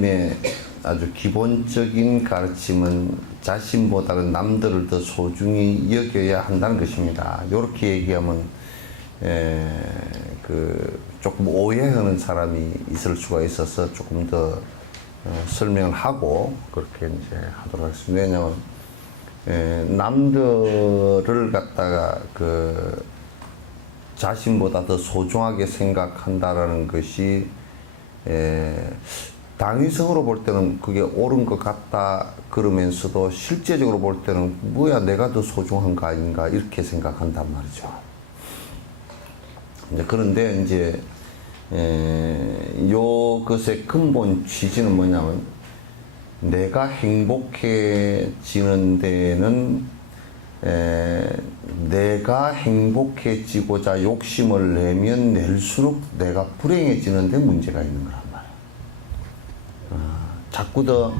부처님의 아주 기본적인 가르침은 자신보다는 남들을 더 소중히 여겨야 한다는 것입니다. 이렇게 얘기하면 조금 오해하는 사람이 있을 수가 있어서 조금 더 설명을 하고 그렇게 이제 하도록 하겠습니다. 왜냐하면 남들을 갖다가 자신보다 더 소중하게 생각한다라는 것이 당위성으로 볼 때는 그게 옳은 것 같다 그러면서도 실제적으로 볼 때는 뭐야 내가 더 소중한 거 아닌가 이렇게 생각한단 말이죠. 그런데 이제 요 것의 근본 취지는 뭐냐면 내가 행복해지는 데는 내가 행복해지고자 욕심을 내면 낼수록 내가 불행해지는 데 문제가 있는 거란 말이에요. 자꾸 더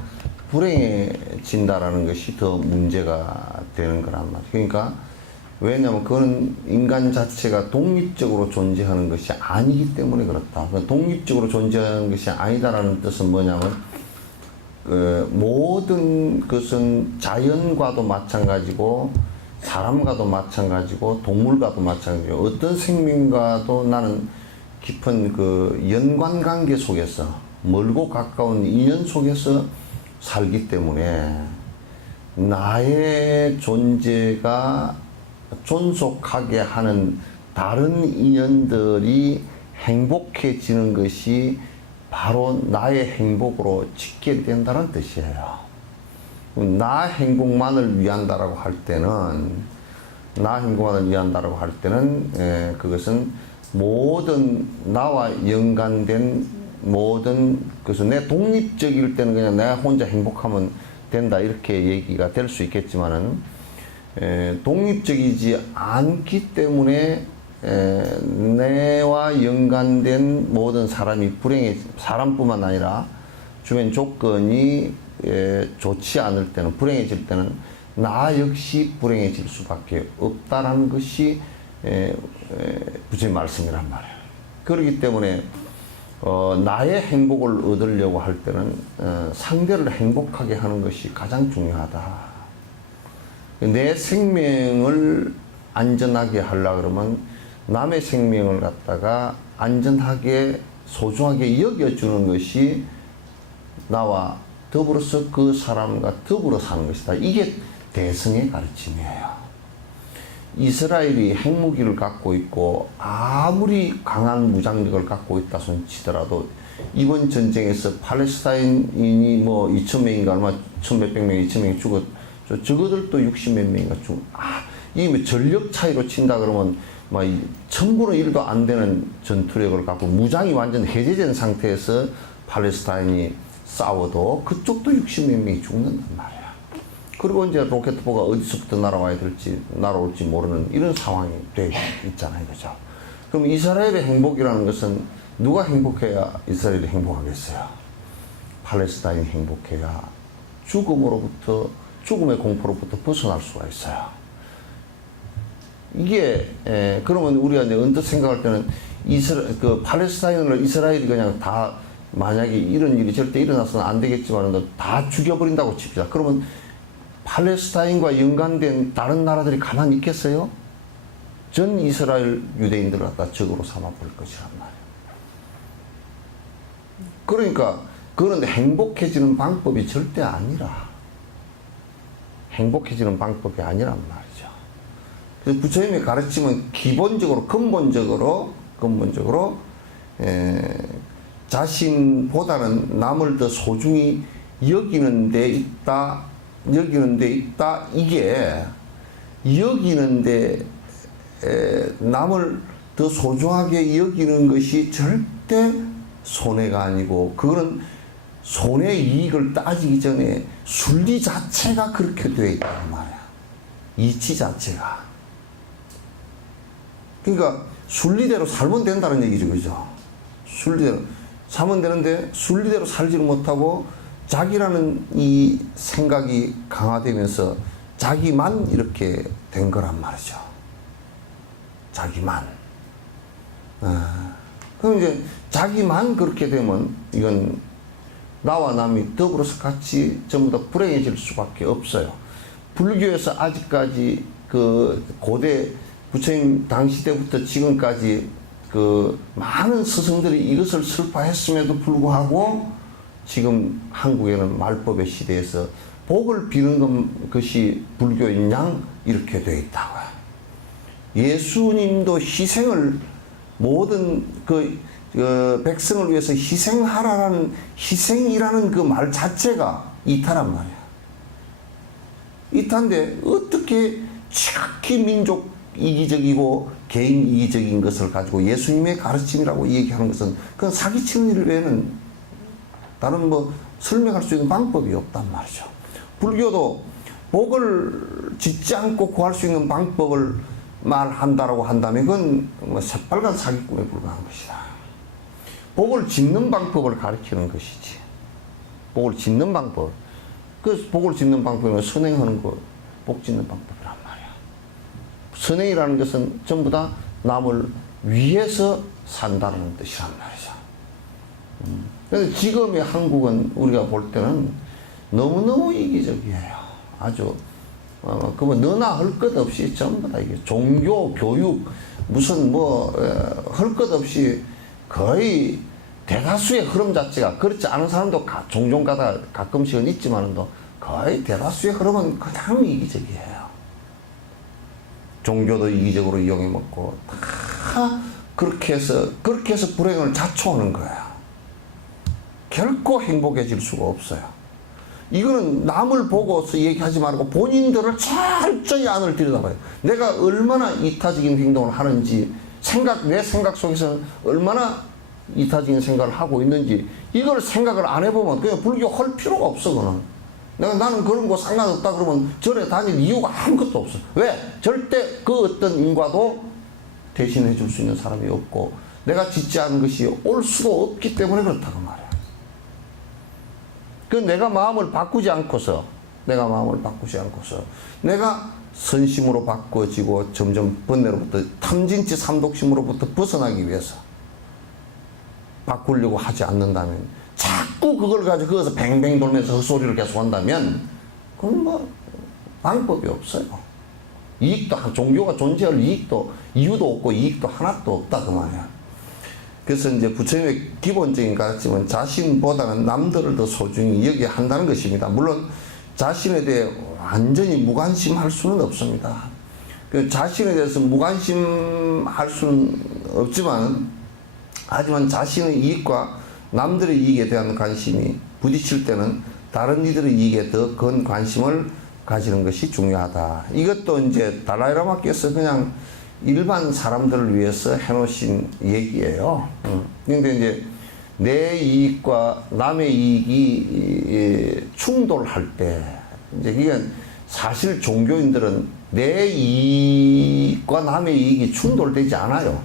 불행해진다라는 것이 더 문제가 되는 거란 말이에요. 그러니까 왜냐하면 그건 인간 자체가 독립적으로 존재하는 것이 아니기 때문에 그렇다. 독립적으로 존재하는 것이 아니다라는 뜻은 뭐냐면 모든 것은 자연과도 마찬가지고 사람과도 마찬가지고 동물과도 마찬가지고 어떤 생명과도 나는 깊은 연관관계 속에서 멀고 가까운 인연 속에서 살기 때문에 나의 존재가 존속하게 하는 다른 인연들이 행복해지는 것이 바로 나의 행복으로 직결된다는 뜻이에요. 나 행복만을 위한다라고 할 때는 그것은 모든 나와 연관된 모든 그래서 내 독립적일 때는 그냥 내가 혼자 행복하면 된다 이렇게 얘기가 될 수 있겠지만은 독립적이지 않기 때문에 내와 연관된 모든 사람이 사람뿐만 아니라 주변 조건이 좋지 않을 때는 불행해질 때는 나 역시 불행해질 수밖에 없다라는 것이 부처의 말씀이란 말이에요. 그렇기 때문에 나의 행복을 얻으려고 할 때는 상대를 행복하게 하는 것이 가장 중요하다. 내 생명을 안전하게 하려고 그러면 남의 생명을 갖다가 안전하게 소중하게 여겨주는 것이 나와 더불어서 그 사람과 더불어 사는 것이다. 이게 대승의 가르침이에요. 이스라엘이 핵무기를 갖고 있고 아무리 강한 무장력을 갖고 있다 손 치더라도 이번 전쟁에서 팔레스타인인이 뭐 2,000명인가 얼마 1,몇백 명, 2,000명이 적어들도 60몇 명인가 이 전력 차이로 친다 그러면 막 1000분의 1도 안 되는 전투력을 갖고 무장이 완전 해제된 상태에서 팔레스타인이 싸워도 그쪽도 60몇 명이 죽는단 말이야. 그리고 이제 로켓포가 어디서부터 날아올지 모르는 이런 상황이 돼 있잖아요. 그죠? 그럼 이스라엘의 행복이라는 것은 누가 행복해야 이스라엘이 행복하겠어요? 팔레스타인이 행복해야 죽음의 공포로부터 벗어날 수가 있어요. 이게, 그러면 우리가 이제 언뜻 생각할 때는 팔레스타인을 이스라엘이 그냥 다 만약에 이런 일이 절대 일어나서는 안 되겠지만 다 죽여버린다고 칩시다. 그러면 팔레스타인과 연관된 다른 나라들이 가만히 있겠어요? 전 이스라엘 유대인들을 갖다 적으로 삼아버릴 것이란 말이에요. 그러니까 그런 행복해지는 방법이 절대 아니라 행복해지는 방법이 아니란 말이죠. 그래서 부처님의 가르침은 기본적으로 근본적으로 자신보다는 남을 더 소중히 여기는 데 있다. 이게 여기는데 남을 더 소중하게 여기는 것이 절대 손해가 아니고 그거는 손해 이익을 따지기 전에 순리 자체가 그렇게 되어 있단 말이야. 이치 자체가. 그러니까 순리대로 살면 된다는 얘기죠. 그죠? 순리대로 살면 되는데 순리대로 살지를 못하고 자기라는 이 생각이 강화되면서 자기만 이렇게 된 거란 말이죠. 자기만. 그럼 이제 자기만 그렇게 되면 이건 나와 남이 더불어서 같이 전부 다 불행해질 수밖에 없어요. 불교에서 아직까지 그 고대 부처님 당시 때부터 지금까지 그 많은 스승들이 이것을 설파했음에도 불구하고 지금 한국에는 말법의 시대에서 복을 비는 것이 불교인 양 이렇게 되어 있다고요. 예수님도 희생을 모든 그 백성을 위해서 희생하라는 희생이라는 그 말 자체가 이타란 말이야. 이타인데 어떻게 지극히 민족 이기적이고 개인 이기적인 것을 가지고 예수님의 가르침이라고 얘기하는 것은 그건 사기치는 일 외에는 다른 뭐 설명할 수 있는 방법이 없단 말이죠. 불교도 복을 짓지 않고 구할 수 있는 방법을 말한다라고 한다면 그건 뭐 새빨간 사기꾼에 불과한 것이다. 복을 짓는 방법을 가르치는 것이지. 복을 짓는 방법. 그 복을 짓는 방법은 선행하는 거, 복 짓는 방법이란 말이야. 선행이라는 것은 전부 다 남을 위해서 산다는 뜻이란 말이죠. 그래서 지금의 한국은 우리가 볼 때는 너무너무 이기적이에요. 아주 그뭐 너나 할 것 없이 전부 다 이게 종교, 교육, 무슨 뭐 할 것 없이 거의 대다수의 흐름 자체가 그렇지 않은 사람도 종종 가끔씩은 있지만도 거의 대다수의 흐름은 그냥 이기적이에요. 종교도 이기적으로 이용해 먹고 다 그렇게 해서 불행을 자초하는 거야. 결코 행복해질 수가 없어요. 이거는 남을 보고서 얘기하지 말고 본인들을 철저히 안을 들여다봐요. 내가 얼마나 이타적인 행동을 하는지 내 생각 속에서 얼마나 이타적인 생각을 하고 있는지 이걸 생각을 안 해보면 그냥 불교 할 필요가 없어. 그는 나는 그런 거 상관없다 그러면 절에 다닐 이유가 아무것도 없어. 왜? 절대 그 어떤 인과도 대신해 줄 수 있는 사람이 없고 내가 짓지 않은 것이 올 수도 없기 때문에 그렇다고 말이야. 그 내가 마음을 바꾸지 않고서 내가 선심으로 바꿔지고 점점 번뇌로부터 탐진치 삼독심으로부터 벗어나기 위해서 바꾸려고 하지 않는다면 자꾸 그걸 가지고 거기서 뱅뱅 돌면서 헛소리를 계속 한다면 그건 뭐 방법이 없어요. 종교가 존재할 이유도 없고 이익도 하나도 없다 그 말이야. 그래서 이제 부처님의 기본적인 가르침은 자신보다는 남들을 더 소중히 여기야 한다는 것입니다. 물론 자신에 대해 완전히 무관심할 수는 없습니다. 그 자신에 대해서 무관심할 수는 없지만 하지만 자신의 이익과 남들의 이익에 대한 관심이 부딪힐 때는 다른 이들의 이익에 더 큰 관심을 가지는 것이 중요하다. 이것도 이제 달라이라마께서 그냥 일반 사람들을 위해서 해놓으신 얘기예요. 그런데 이제 내 이익과 남의 이익이 충돌할 때, 이제 이게 사실 종교인들은 내 이익과 남의 이익이 충돌되지 않아요.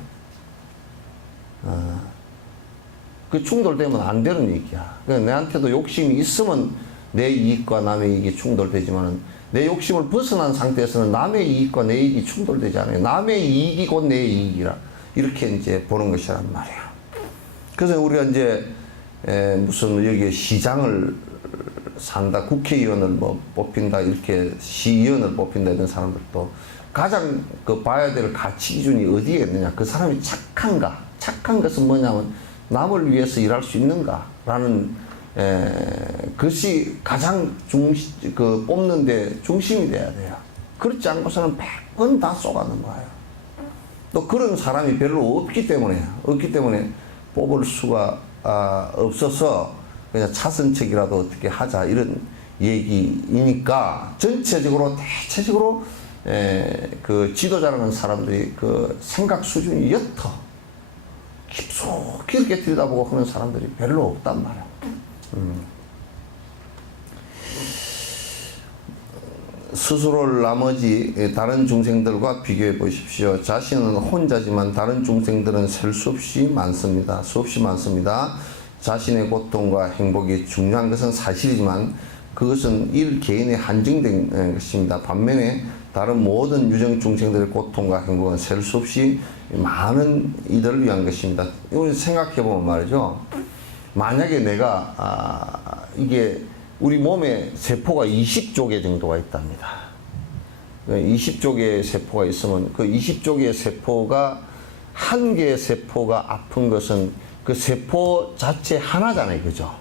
그 충돌되면 안 되는 얘기야. 그러니까 내한테도 욕심이 있으면 내 이익과 남의 이익이 충돌되지만은 내 욕심을 벗어난 상태에서는 남의 이익과 내 이익이 충돌되지 않아요. 남의 이익이 곧 내 이익이라 이렇게 이제 보는 것이란 말이야. 그래서 우리가 이제 무슨 여기 시장을 산다, 국회의원을 뭐 뽑힌다, 이렇게 시의원을 뽑힌다 이런 사람들도 가장 그 봐야 될 가치 기준이 어디에 있느냐. 그 사람이 착한가? 착한 것은 뭐냐면 남을 위해서 일할 수 있는가라는 그것이 가장 뽑는데 중심이 돼야 돼요. 그렇지 않고서는 100번 다 쏘가는 거예요. 또 그런 사람이 별로 없기 때문에 뽑을 수가 없어서 그냥 차선책이라도 어떻게 하자 이런 얘기이니까 전체적으로 대체적으로 그 지도자라는 사람들이 그 생각 수준이 옅어 깊숙이 이렇게 들여다보고 하는 사람들이 별로 없단 말이야. 스스로를 나머지 다른 중생들과 비교해 보십시오. 자신은 혼자지만 다른 중생들은 셀 수 없이 많습니다. 수없이 많습니다. 자신의 고통과 행복이 중요한 것은 사실이지만 그것은 일 개인에 한정된 것입니다. 반면에 다른 모든 유정 중생들의 고통과 행복은 셀 수 없이 많은 이들을 위한 것입니다. 우리 생각해 보면 말이죠. 만약에 내가 이게 우리 몸에 세포가 20조 개 정도가 있답니다. 20조 개의 세포가 있으면 그 20조 개의 세포가 한 개의 세포가 아픈 것은 그 세포 자체 하나잖아요. 그죠?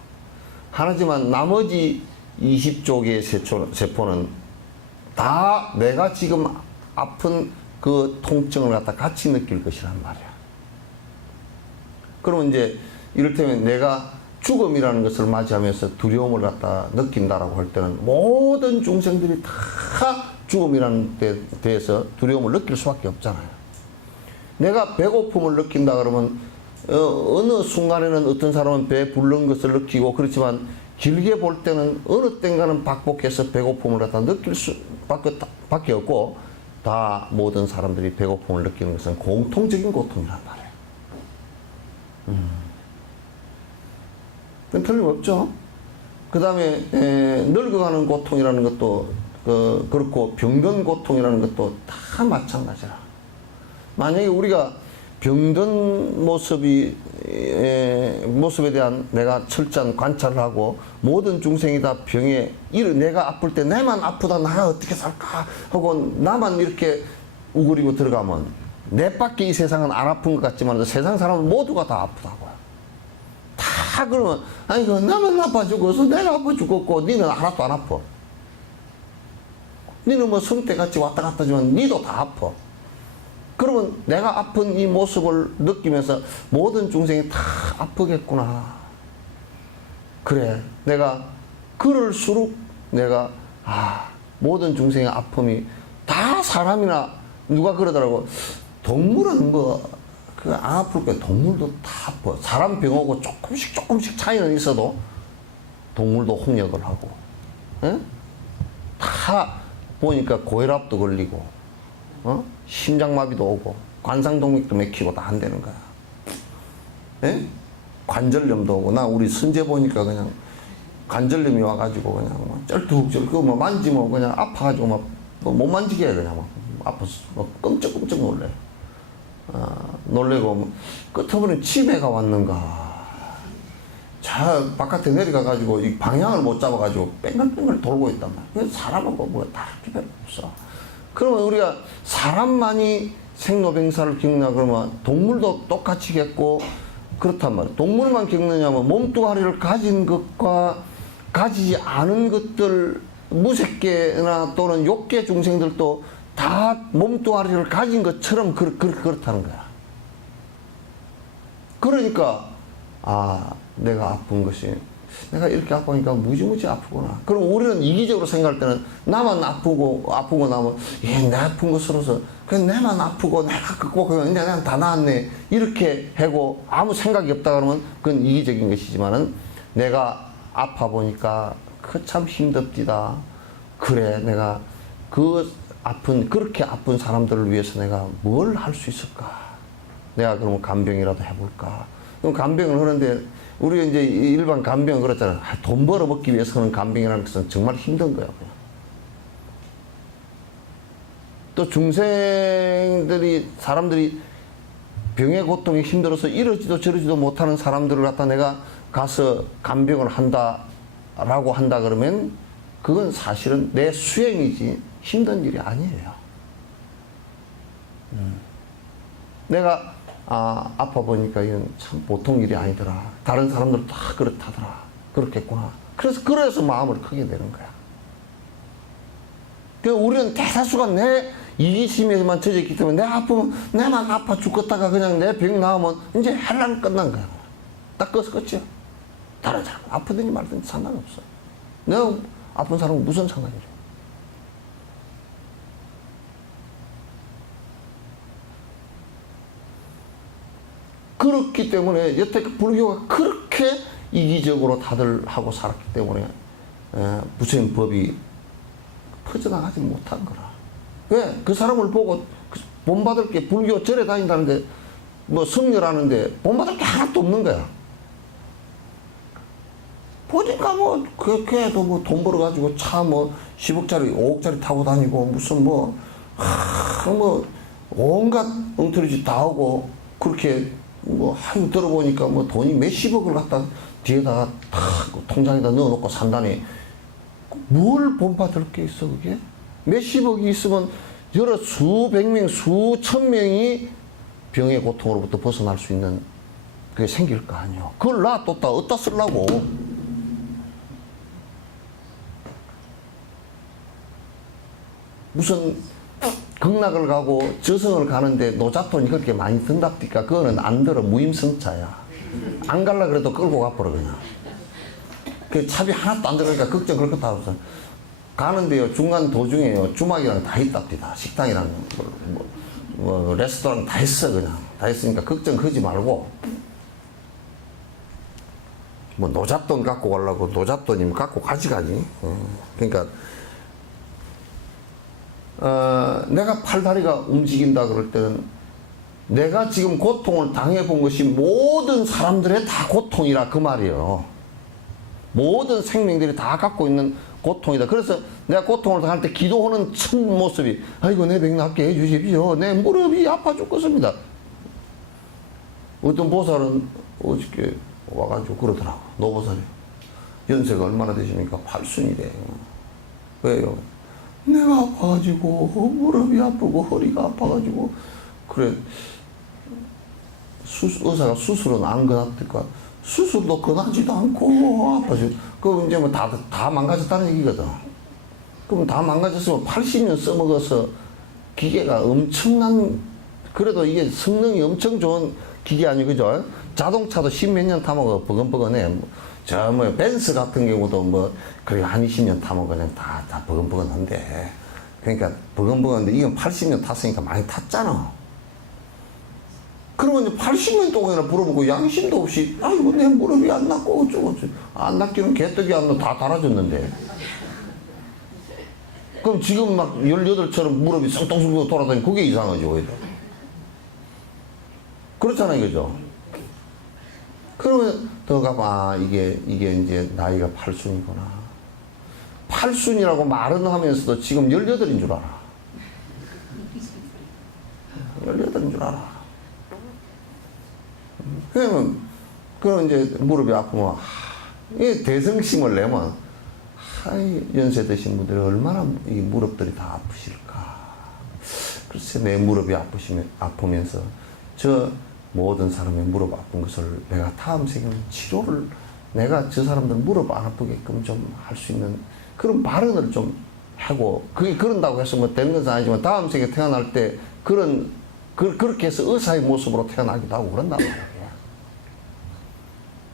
하나지만 나머지 20조 개의 세포는 다 내가 지금 아픈 그 통증을 갖다 같이 느낄 것이란 말이야. 그러면 이제 이를테면 내가 죽음이라는 것을 맞이하면서 두려움을 갖다 느낀다라고 할 때는 모든 중생들이 다 죽음이라는 데 대해서 두려움을 느낄 수밖에 없잖아요. 내가 배고픔을 느낀다 그러면 어느 순간에는 어떤 사람은 배 부른 것을 느끼고 그렇지만 길게 볼 때는 어느 땐가는 박복해서 배고픔을 갖다 느낄 수밖에 없고 다 모든 사람들이 배고픔을 느끼는 것은 공통적인 고통이란 말이에요. 그건 틀림없죠. 그 다음에 늙어가는 고통이라는 것도 그렇고 병든 고통이라는 것도 다 마찬가지라. 만약에 우리가 병든 모습에 대한 내가 철저한 관찰을 하고 모든 중생이 다 병에 내가 아플 때 내만 아프다 나 어떻게 살까 하고 나만 이렇게 우그리고 들어가면 내밖에 이 세상은 안 아픈 것 같지만 세상 사람은 모두가 다 아프다고요. 다 그러면 아니 그 나만 아파 죽어서 내가 아파 죽었고 니는 하나도 안 아파. 니는 뭐 성때같이 왔다 갔다 하지만 니도 다 아파. 그러면 내가 아픈 이 모습을 느끼면서 모든 중생이 다 아프겠구나. 그래, 내가 그럴수록 내가 모든 중생의 아픔이 다 사람이나 누가 그러더라고. 동물은 뭐 그 안 아플 거야. 동물도 다 아파. 사람 병하고 조금씩 차이는 있어도 동물도 홍역을 하고, 에? 다 보니까 고혈압도 걸리고, 심장마비도 오고, 관상동맥도 맥히고 다 안 되는 거야. 에? 관절염도 오고, 나 우리 선제 보니까 그냥 관절염이 와가지고 그냥 쩔뚝쩔 그거 뭐 만지면 그냥 아파가지고 막 못 만지게 해 그냥 막 아파서 막 끔찍끔찍 놀래. 놀래고 끝어버린 치매가 왔는가. 자 바깥에 내려가가지고 이 방향을 못 잡아가지고 뺑글뺑글 돌고 있단 말이야. 사람하고 뭐 다를 게 별로 없어. 그러면 우리가 사람만이 생로병사를 겪나 그러면 동물도 똑같이겠고 그렇단 말이야. 동물만 겪느냐면 몸뚱아리를 가진 것과 가지지 않은 것들 무색계나 또는 욕계 중생들도 다 몸뚱아리를 가진 것처럼 그렇다는 거야. 그러니까 내가 아픈 것이 내가 이렇게 아프니까 무지무지 아프구나. 그럼 우리는 이기적으로 생각할 때는 나만 아프고 나면 내 아픈 것으로서 그냥 내만 아프고 내가 극복하면 이제 그냥 다 나았네 이렇게 하고 아무 생각이 없다 그러면 그건 이기적인 것이지만은 내가 아파 보니까 그 참 힘듭디다. 그래 내가 그렇게 아픈 사람들을 위해서 내가 뭘 할 수 있을까? 내가 그러면 간병이라도 해볼까? 그럼 간병을 하는데 우리가 이제 일반 간병 그렇잖아요. 돈 벌어 먹기 위해서 하는 간병이라는 것은 정말 힘든 거야. 또 사람들이 병의 고통이 힘들어서 이러지도 저러지도 못하는 사람들을 갖다 내가 가서 간병을 한다라고 한다 그러면 그건 사실은 내 수행이지 힘든 일이 아니에요. 내가 아파 보니까 이건 참 보통 일이 아니더라. 다른 사람들 다 그렇다더라. 그렇겠구나. 그래서 마음을 크게 내는 거야. 그러니까 우리는 대다수가 내 이기심에만 젖어 있기 때문에 내가 아프면 내만 아파 죽겠다가 그냥 내 병 나오면 이제 헬라는 끝난 거야. 딱 거기서 끝이야. 다른 사람 아프든지 말든지 상관없어. 내가 아픈 사람은 무슨 상관이죠? 그렇기 때문에 여태 불교가 그렇게 이기적으로 다들 하고 살았기 때문에 부처님 법이 퍼져나가지 못한 거라. 왜? 그 사람을 보고 본받을 게 불교 절에 다닌다는데 뭐 성렬하는데 본받을 게 하나도 없는 거야. 보니까 뭐 걔도 뭐 돈 벌어가지고 차 뭐 10억짜리 5억짜리 타고 다니고 무슨 뭐 온갖 엉터리 짓 다 하고 그렇게 뭐 들어보니까 뭐 돈이 몇십억을 갖다 뒤에다가 탁 통장에다 넣어놓고 산다니 뭘 본받을 게 있어 그게? 몇십억이 있으면 여러 수백 명, 수천 명이 병의 고통으로부터 벗어날 수 있는 그게 생길 거 아니요. 그걸 놔뒀다 어디다 쓰려고. 무슨 극락을 가고 저승을 가는데 노잣돈이 그렇게 많이 든답니까? 그거는 안 들어. 무임승차야. 안 갈라 그래도 끌고 가버려 그냥. 그 차비 하나도 안 들어가니까 걱정 그럴 것도 없어. 가는데요 중간 도중에요 주막이랑 다 있답니다. 식당이랑 레스토랑 다 있어 그냥. 다 있으니까 걱정 하지 말고 뭐 노잣돈 갖고 가려고 노잣돈이면 갖고 가지가지. 그러니까 내가 팔다리가 움직인다 그럴 때는 내가 지금 고통을 당해본 것이 모든 사람들의 다 고통이라 그 말이에요. 모든 생명들이 다 갖고 있는 고통이다. 그래서 내가 고통을 당할 때 기도하는 첫 모습이 아이고 내 백 낫게 해주십시오. 내 무릎이 아파 죽겠습니다. 어떤 보살은 어저께 와가지고 그러더라고. 노보살이 연세가 얼마나 되십니까? 8순이래. 왜요? 내가 아파가지고 무릎이 아프고 허리가 아파가지고 그래 의사가 수술은 안 권합니까? 수술도 권하지도 않고 아파지고 그럼 이제 뭐 다 망가졌다는 얘기거든. 그럼 다 망가졌으면 80년 써먹어서 기계가 엄청난 그래도 이게 성능이 엄청 좋은 기계 아니고 그죠? 자동차도 10몇 년 타먹어 버건버건해. 저 뭐 벤츠 같은 경우도 뭐 그래 한 20년 타면 그냥 다 버건버건한데 그러니까 버건버건한데 이건 80년 탔으니까 많이 탔잖아. 그러면 이제 80년 동안이나 물어보고 양심도 없이 아이고 내 무릎이 안 낫고 어쩌고 안 낫기는 개떡이 안 나 다 달아줬는데 그럼 지금 막 18처럼 무릎이 썽뚱숭 돌아다니고 그게 이상하죠 오히려. 그렇잖아요 그죠? 그러면 더 가봐 이게 이제 나이가 8순이구나. 8순이라고 말은 하면서도 지금 18인 줄 알아. 18인 줄 알아. 그러면 이제 무릎이 아프면 이 대성심을 내면 연세 드신 분들이 얼마나 이 무릎들이 다 아프실까. 글쎄 내 무릎이 아프면서 저 모든 사람의 무릎 아픈 것을 내가 다음 생에는 치료를 내가 저 사람들 무릎 안 아프게끔 좀 할 수 있는 그런 발언을 좀 하고 그게 그런다고 해서 뭐 되는 것은 아니지만 다음 생에 태어날 때 그렇게 해서 의사의 모습으로 태어나기도 하고 그런단 말이야.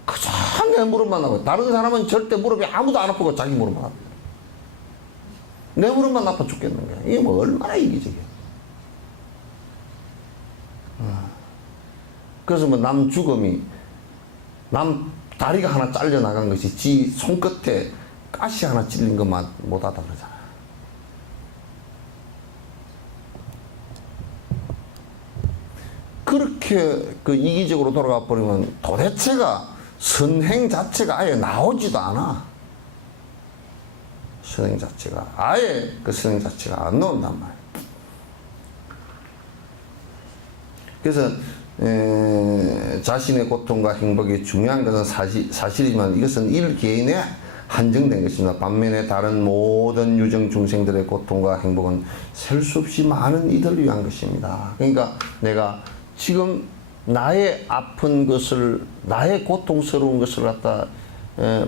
그저 내 무릎만 아파. 다른 사람은 절대 무릎이 아무도 안 아프고 자기 무릎만 아파. 내 무릎만 아파 죽겠는 거야. 이게 뭐 얼마나 이기적이야. 그래서 뭐 남 죽음이 남 다리가 하나 잘려나간 것이 지 손끝에 가시 하나 찔린 것만 못하다 그러잖아. 그렇게 그 이기적으로 돌아가 버리면 도대체가 선행 자체가 아예 나오지도 않아. 선행 자체가 아예 그 선행 자체가 안 나온단 말이야. 그래서 자신의 고통과 행복이 중요한 것은 사실이지만 이것은 일개인에 한정된 것입니다. 반면에 다른 모든 유정 중생들의 고통과 행복은 셀 수 없이 많은 이들을 위한 것입니다. 그러니까 내가 지금 나의 아픈 것을 나의 고통스러운 것을 갖다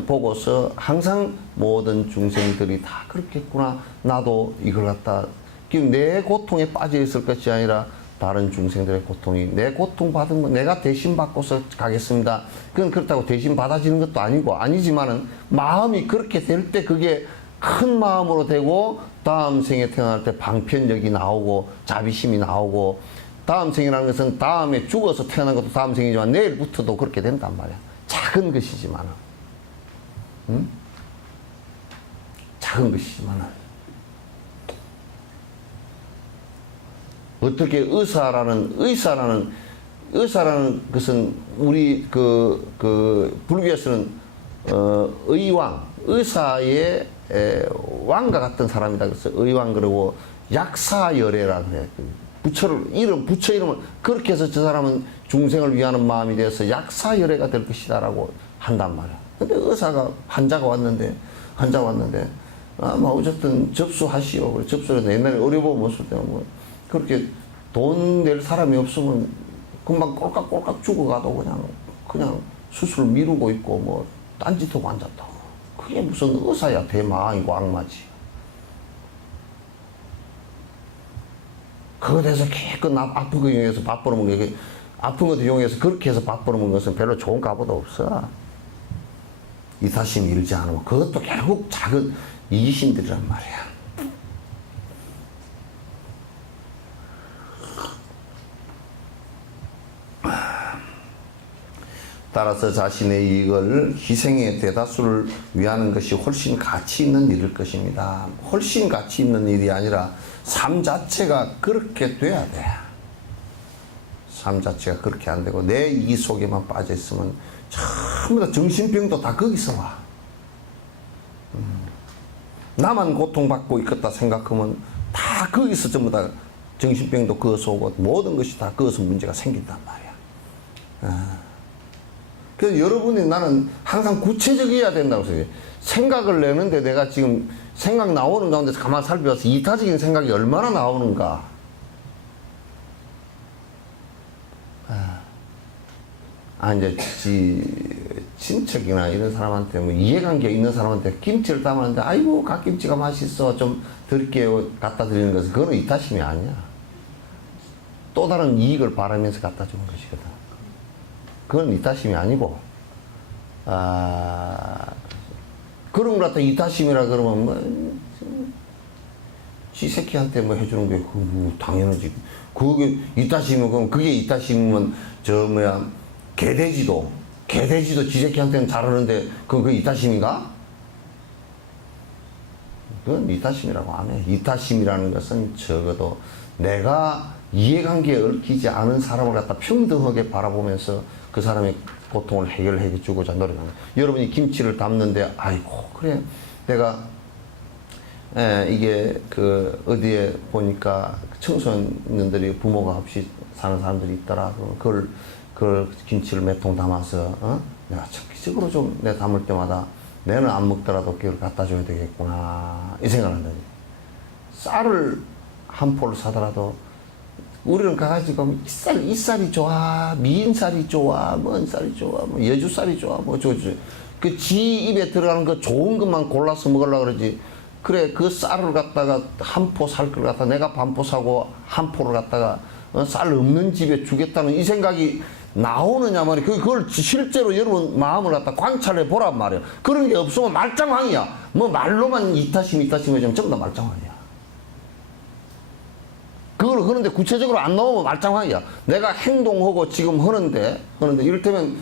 보고서 항상 모든 중생들이 다 그렇겠구나. 나도 이걸 갖다 내 고통에 빠져 있을 것이 아니라 다른 중생들의 고통이 내 고통 받은 거 내가 대신 받고서 가겠습니다. 그건 그렇다고 대신 받아지는 것도 아니지만은 마음이 그렇게 될 때 그게 큰 마음으로 되고 다음 생에 태어날 때 방편력이 나오고 자비심이 나오고 다음 생이라는 것은 다음에 죽어서 태어난 것도 다음 생이지만 내일부터도 그렇게 된단 말이야. 작은 것이지만은 응? 작은 것이지만은 어떻게 의사라는 것은 우리 불교에서는 의왕 의사의 왕과 같은 사람이다 그래서 의왕 그러고 약사열애라 그래. 부처 이름을 그렇게 해서 저 사람은 중생을 위하는 마음이 되어서 약사열애가 될 것이다라고 한단 말이야. 근데 의사가 환자가 왔는데 뭐 어쨌든 접수하시오. 그래 접수를 옛날에 의료보험 없을 때는 뭐 그렇게 돈 낼 사람이 없으면 금방 꼴깍꼴깍 죽어가도 그냥 수술 미루고 있고 뭐 딴짓하고 앉았다고. 그게 무슨 의사야. 대마왕이고 악마지. 그거 대해서 개껏 아픈 거 이용해서 밥 벌어먹는 게 아픈 것도 이용해서 그렇게 해서 밥 벌어먹는 것은 별로 좋은 값도 없어. 이타심 일지 않으면 그것도 결국 작은 이기심들이란 말이야. 따라서 자신의 이익을 희생의 대다수를 위하는 것이 훨씬 가치 있는 일일 것입니다. 훨씬 가치 있는 일이 아니라 삶 자체가 그렇게 돼야 돼. 삶 자체가 그렇게 안 되고 내 이기 속에만 빠져 있으면 전부 다 정신병도 다 거기서 와. 나만 고통받고 있겠다 생각하면 다 거기서 전부 다 정신병도 거기서 오고 모든 것이 다 거기서 문제가 생긴단 말이야. 그래서 여러분이 나는 항상 구체적이어야 된다고 생각해요. 생각을 내는데 내가 지금 생각 나오는 가운데 가만히 살펴봐서 이타적인 생각이 얼마나 나오는가. 이제 친척이나 이런 사람한테 뭐 이해관계 있는 사람한테 김치를 담았는데 아이고 갓김치가 맛있어 좀 드릴게요 갖다 드리는 것은 그거는 이타심이 아니야. 또 다른 이익을 바라면서 갖다 주는 것이거든. 그건 이타심이 아니고 그런 걸 갖다 이타심이라 그러면 뭐 지 새끼한테 뭐 해주는 게 뭐 당연하지. 그게 이타심이면 그럼 그게 이타심이면 개돼지도 지 새끼한테는 잘하는데 그건 그 이타심인가? 그건 이타심이라고 안 해. 이타심이라는 것은 적어도 내가 이해관계에 얽히지 않은 사람을 갖다 평등하게 바라보면서 그 사람의 고통을 해결해 주고자 노력하는 거예요. 여러분이 김치를 담는데 아이고 그래 내가 이게 어디에 보니까 청소년들이 부모가 없이 사는 사람들이 있더라. 그걸 김치를 몇 통 담아서 내가 적극적으로 좀 내 담을 때마다 내는 안 먹더라도 그걸 갖다 줘야 되겠구나 이 생각을 한다니. 쌀을 한 포를 사더라도 우리는 가가지고 이 쌀이 좋아, 미인쌀이 좋아, 뭔 쌀이 좋아, 뭐 여주쌀이 좋아, 뭐 그 지 입에 들어가는 그 좋은 것만 골라서 먹으려고 그러지. 그래 그 쌀을 갖다가 한 포 살 걸 갖다 내가 반 포 사고 한 포를 갖다가 쌀 없는 집에 주겠다는 이 생각이 나오느냐 말이야. 그걸 실제로 여러분 마음을 갖다 관찰해 보란 말이야. 그런 게 없으면 말짱황이야. 뭐 말로만 이타심 하면 전부 다 말짱황이야. 그걸 그런데 구체적으로 안 나오면 말짱황이야. 내가 행동하고 지금 하는데 이를테면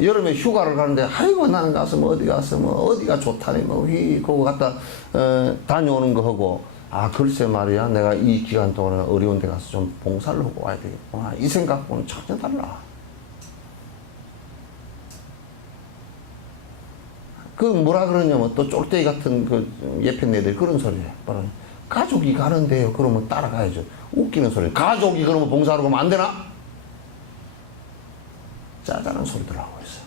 여름에 휴가를 가는데 아이고 나는 가서 뭐 어디 가서 뭐 어디가 좋다니 뭐 그거 갖다 다녀오는 거 하고 글쎄 말이야 내가 이 기간 동안에 어려운 데 가서 좀 봉사를 하고 와야 되겠구나 이 생각과는 전혀 달라. 그 뭐라 그러냐면 또 쫄대기 같은 그 예편네들 그런 소리 해. 가족이 가는데요 그러면 따라가야죠. 웃기는 소리. 가족이 그러면 봉사하러 가면 안 되나? 짜다는 소리들 하고 있어요.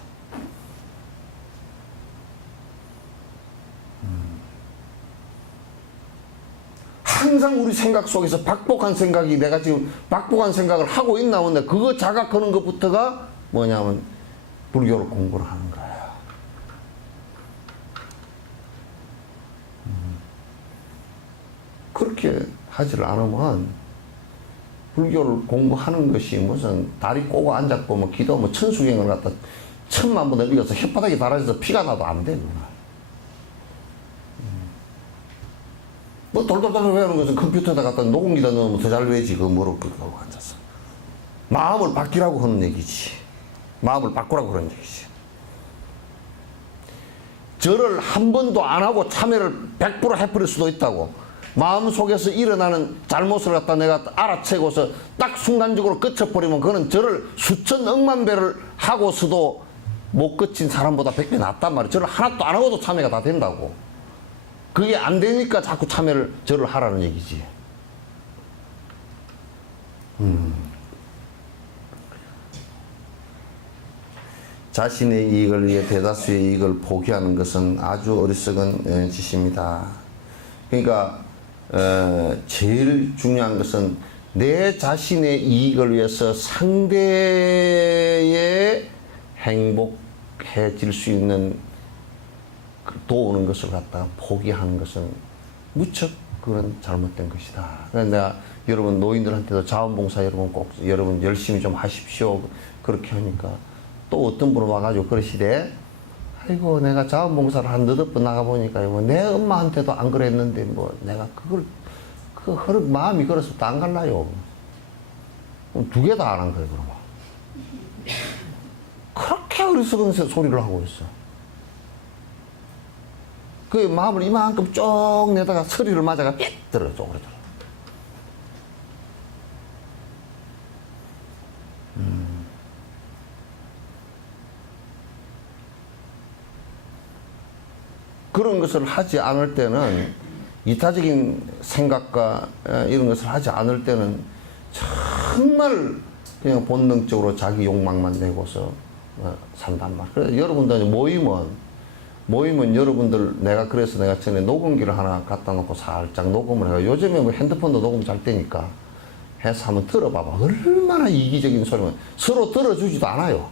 항상 우리 생각 속에서 박복한 생각이 내가 지금 박복한 생각을 하고 있나 본데 그거 자각하는 것부터가 뭐냐면 불교를 공부를 하는 거야. 그렇게 하지를 않으면 불교를 공부하는 것이 무슨 다리 꼬고 앉았고 뭐 기도 뭐 천수경을 갖다 10,000번 읽어서 혓바닥이 달아져서 피가 나도 안 돼. 뭐 돌돌돌 외우는 것은 컴퓨터에다 갖다 녹음기다 넣으면 더 잘 외지. 그 뭐로 그거 앉아서 마음을 바뀌라고 하는 얘기지. 마음을 바꾸라고 그런 얘기지. 절을 한 번도 안 하고 참여를 100% 해버릴 수도 있다고. 마음속에서 일어나는 잘못을 갖다 내가 알아채고서 딱 순간적으로 끝쳐버리면 그거는 저를 수천 억만 배를 하고서도 못 끝인 사람보다 100배 낫단 말이에요. 저를 하나도 안 하고도 참여가 다 된다고. 그게 안 되니까 자꾸 저를 하라는 얘기지. 자신의 이익을 위해 대다수의 이익을 포기하는 것은 아주 어리석은 짓입니다. 그러니까 제일 중요한 것은 내 자신의 이익을 위해서 상대의 행복해질 수 있는 도우는 것을 갖다가 포기하는 것은 무척 그런 잘못된 것이다. 그래서 내가 여러분 노인들한테도 자원봉사 여러분 열심히 좀 하십시오. 그렇게 하니까 또 어떤 분은 와가지고 그러시대. 아이고 내가 자원봉사를 한 너댓 번 나가보니까 뭐 내 엄마한테도 안 그랬는데 뭐 내가 마음이 그래서 또 안 갈라요. 두 개 다 안 한 거예요 그러면. 그렇게 어리석은 소리를 하고 있어. 그 마음을 이만큼 쭉 내다가 서리를 맞아가 삐 떨어져 그러더라. 그런 것을 하지 않을 때는 이타적인 생각과 이런 것을 하지 않을 때는 정말 그냥 본능적으로 자기 욕망만 내고서 산단 말이야. 그래서 여러분들 모임은 여러분들 그래서 내가 전에 녹음기를 하나 갖다 놓고 살짝 녹음을 해요. 요즘에 뭐 핸드폰도 녹음 잘 되니까 해서 한번 들어봐봐. 얼마나 이기적인 소리면 서로 들어주지도 않아요.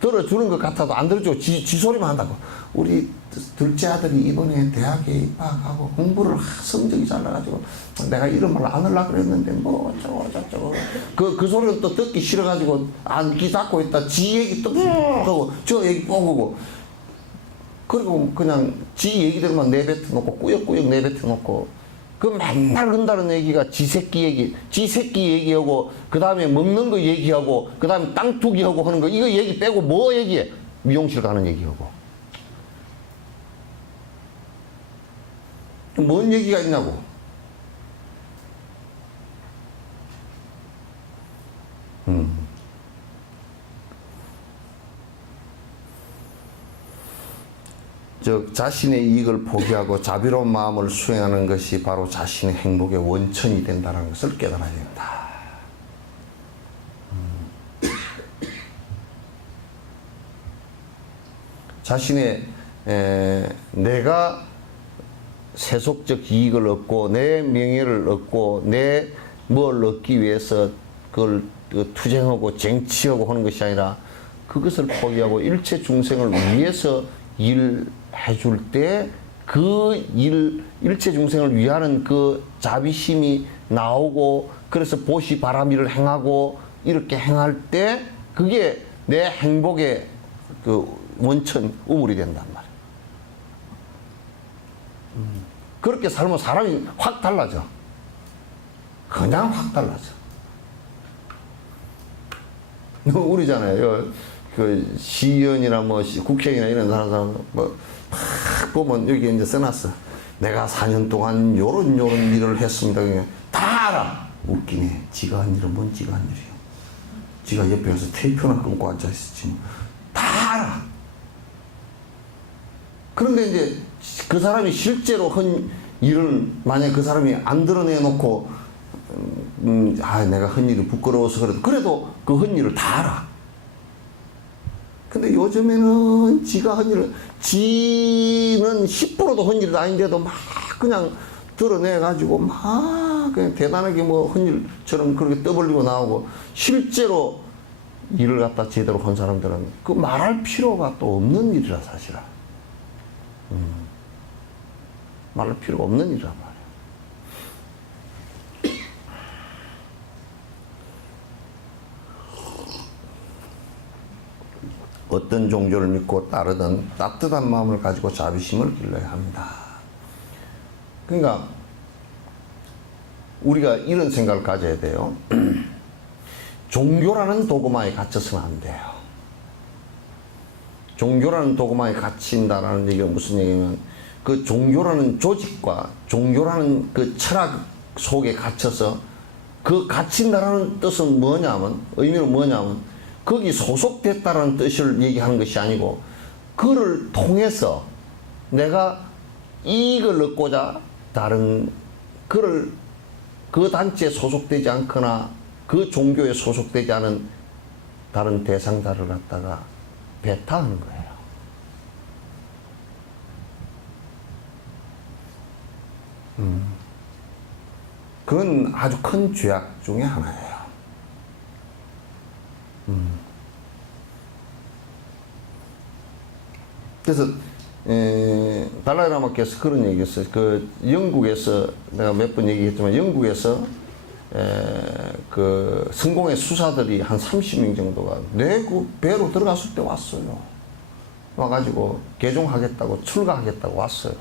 들어주는 것 같아도 안 들어주고 지 소리만 한다고. 우리 둘째 아들이 이번에 대학에 입학하고 공부를 성적이 잘 나가지고 내가 이런 말 안 하려고 그랬는데 뭐 어쩌고 저쩌고 그 소리를 또 듣기 싫어가지고 안기 닫고 있다 지 얘기 또 하고 저 얘기 뽕하고 그리고 그냥 지 얘기들만 내뱉어 놓고 꾸역꾸역 내뱉어 놓고 그 맨날 한다는 얘기가 지 새끼 얘기하고 그 다음에 먹는 거 얘기하고 그 다음에 땅 투기하고 하는 거 이거 얘기 빼고 뭐 얘기해? 미용실 가는 얘기하고 뭔 얘기가 있냐고. 즉 자신의 이익을 포기하고 자비로운 마음을 수행하는 것이 바로 자신의 행복의 원천이 된다는 것을 깨달아야 된다. 자신의 내가 세속적 이익을 얻고 내 명예를 얻고 내 뭘 얻기 위해서 그걸 투쟁하고 쟁취하고 하는 것이 아니라 그것을 포기하고 일체 중생을 위해서 일해줄 때 그 일체 중생을 위하는 그 자비심이 나오고 그래서 보시 바라미를 행하고 이렇게 행할 때 그게 내 행복의 그 원천 우물이 된단 말이야. 그렇게 살면 사람이 확 달라져. 그냥 확 달라져. 우리잖아요. 그 시의원이나 뭐 국회의원이나 이런 사람 뭐 막 보면 여기 이제 써놨어. 내가 4년 동안 요런 일을 했습니다. 다 알아. 웃기네. 지가 한 일은 뭔 지가 한 일이야. 지가 옆에 가서 테이프나 끊고 앉아있었지. 다 알아. 그런데 이제 그 사람이 실제로 한 일은 만약에 그 사람이 안 드러내놓고 내가 한 일이 부끄러워서 그래도 그 한 일을 다 알아. 근데 요즘에는 지가 한 일을 지는 10%도 한 일이 아닌데도 막 그냥 드러내가지고 막 그냥 대단하게 뭐 한 일처럼 그렇게 떠벌리고 나오고 실제로 일을 갖다 제대로 한 사람들은 그 말할 필요가 또 없는 일이라 사실은. 말할 필요가 없는 일이란 말이야. 어떤 종교를 믿고 따르든 따뜻한 마음을 가지고 자비심을 길러야 합니다. 그러니까 우리가 이런 생각을 가져야 돼요. 종교라는 도그마에 갇혀서는 안 돼요. 종교라는 도그마에 갇힌다라는 얘기가 무슨 얘기냐면 그 종교라는 조직과 종교라는 그 철학 속에 갇혀서 그 갇힌다라는 뜻은 뭐냐면 의미는 뭐냐면 거기 소속됐다라는 뜻을 얘기하는 것이 아니고 그를 통해서 내가 이익을 얻고자 다른 그 단체에 소속되지 않거나 그 종교에 소속되지 않은 다른 대상자를 갖다가 배타하는 거예요. 그건 아주 큰 죄악 중에 하나예요. 그래서 달라이라마께서 그런 얘기했어요. 그 영국에서 내가 몇 번 얘기했지만 영국에서 그 성공의 수사들이 한 30명 정도가 내 그 배로 들어갔을 때 왔어요. 와가지고 개종하겠다고 출가하겠다고 왔어요.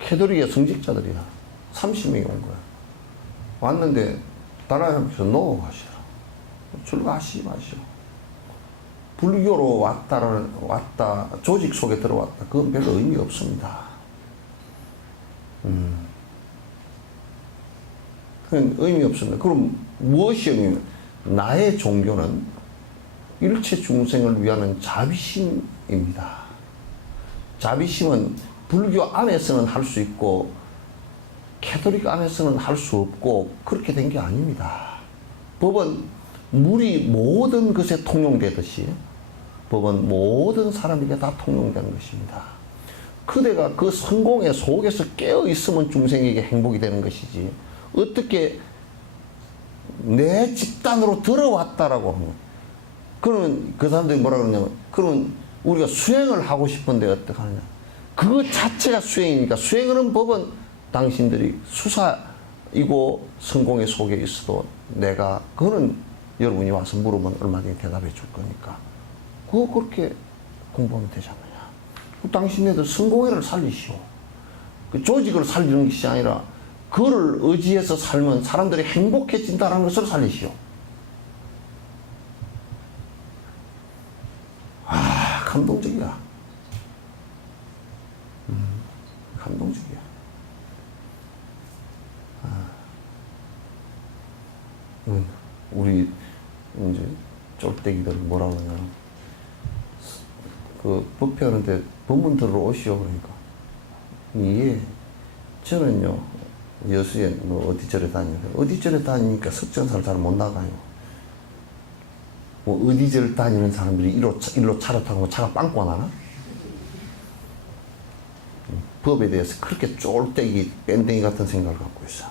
캐톨릭의 성직자들이야. 30명이 온 거야. 왔는데 달라이라마께서 노 하시라. 출가하시 마시오. 불교로 왔다, 조직 속에 들어왔다. 그건 별로 의미가 없습니다. 그건 의미 없습니다. 그럼 무엇이 의미입니까? 나의 종교는 일체 중생을 위하는 자비심입니다. 자비심은 불교 안에서는 할 수 있고, 캐톨릭 안에서는 할 수 없고, 그렇게 된 게 아닙니다. 법은 물이 모든 것에 통용되듯이, 법은 모든 사람에게 다 통용되는 것입니다. 그대가 그 성공의 속에서 깨어 있으면 중생에게 행복이 되는 것이지, 어떻게 내 집단으로 들어왔다라고 하면, 그러면 그 사람들이 뭐라 그러냐면, 그러면 우리가 수행을 하고 싶은데 어떡하느냐. 그것 자체가 수행이니까, 수행하는 법은 당신들이 수사이고 성공의 속에 있어도 내가, 그거는 여러분이 와서 물으면 얼마든지 대답해 줄 거니까. 그거 그렇게 공부하면 되지 않느냐. 당신네들 성공회를 살리시오. 그 조직을 살리는 것이 아니라 그를 의지해서 살면 사람들이 행복해진다는 것을 살리시오. 아, 감동적이야. 감동적이야. 우리 이제 쫄대기들 뭐라 그러냐. 그 법회하는데 법문 들으러 오시오. 그러니까. 예. 저는요, 여수에 뭐 어디저리 다니면서, 어디저리 다니니까 석전사를 잘 못 나가요. 뭐 어디저리 다니는 사람들이 일로 차를 타고 차가 빵꾸 나나? 법에 대해서 그렇게 쫄대기, 뺀댕이 같은 생각을 갖고 있어.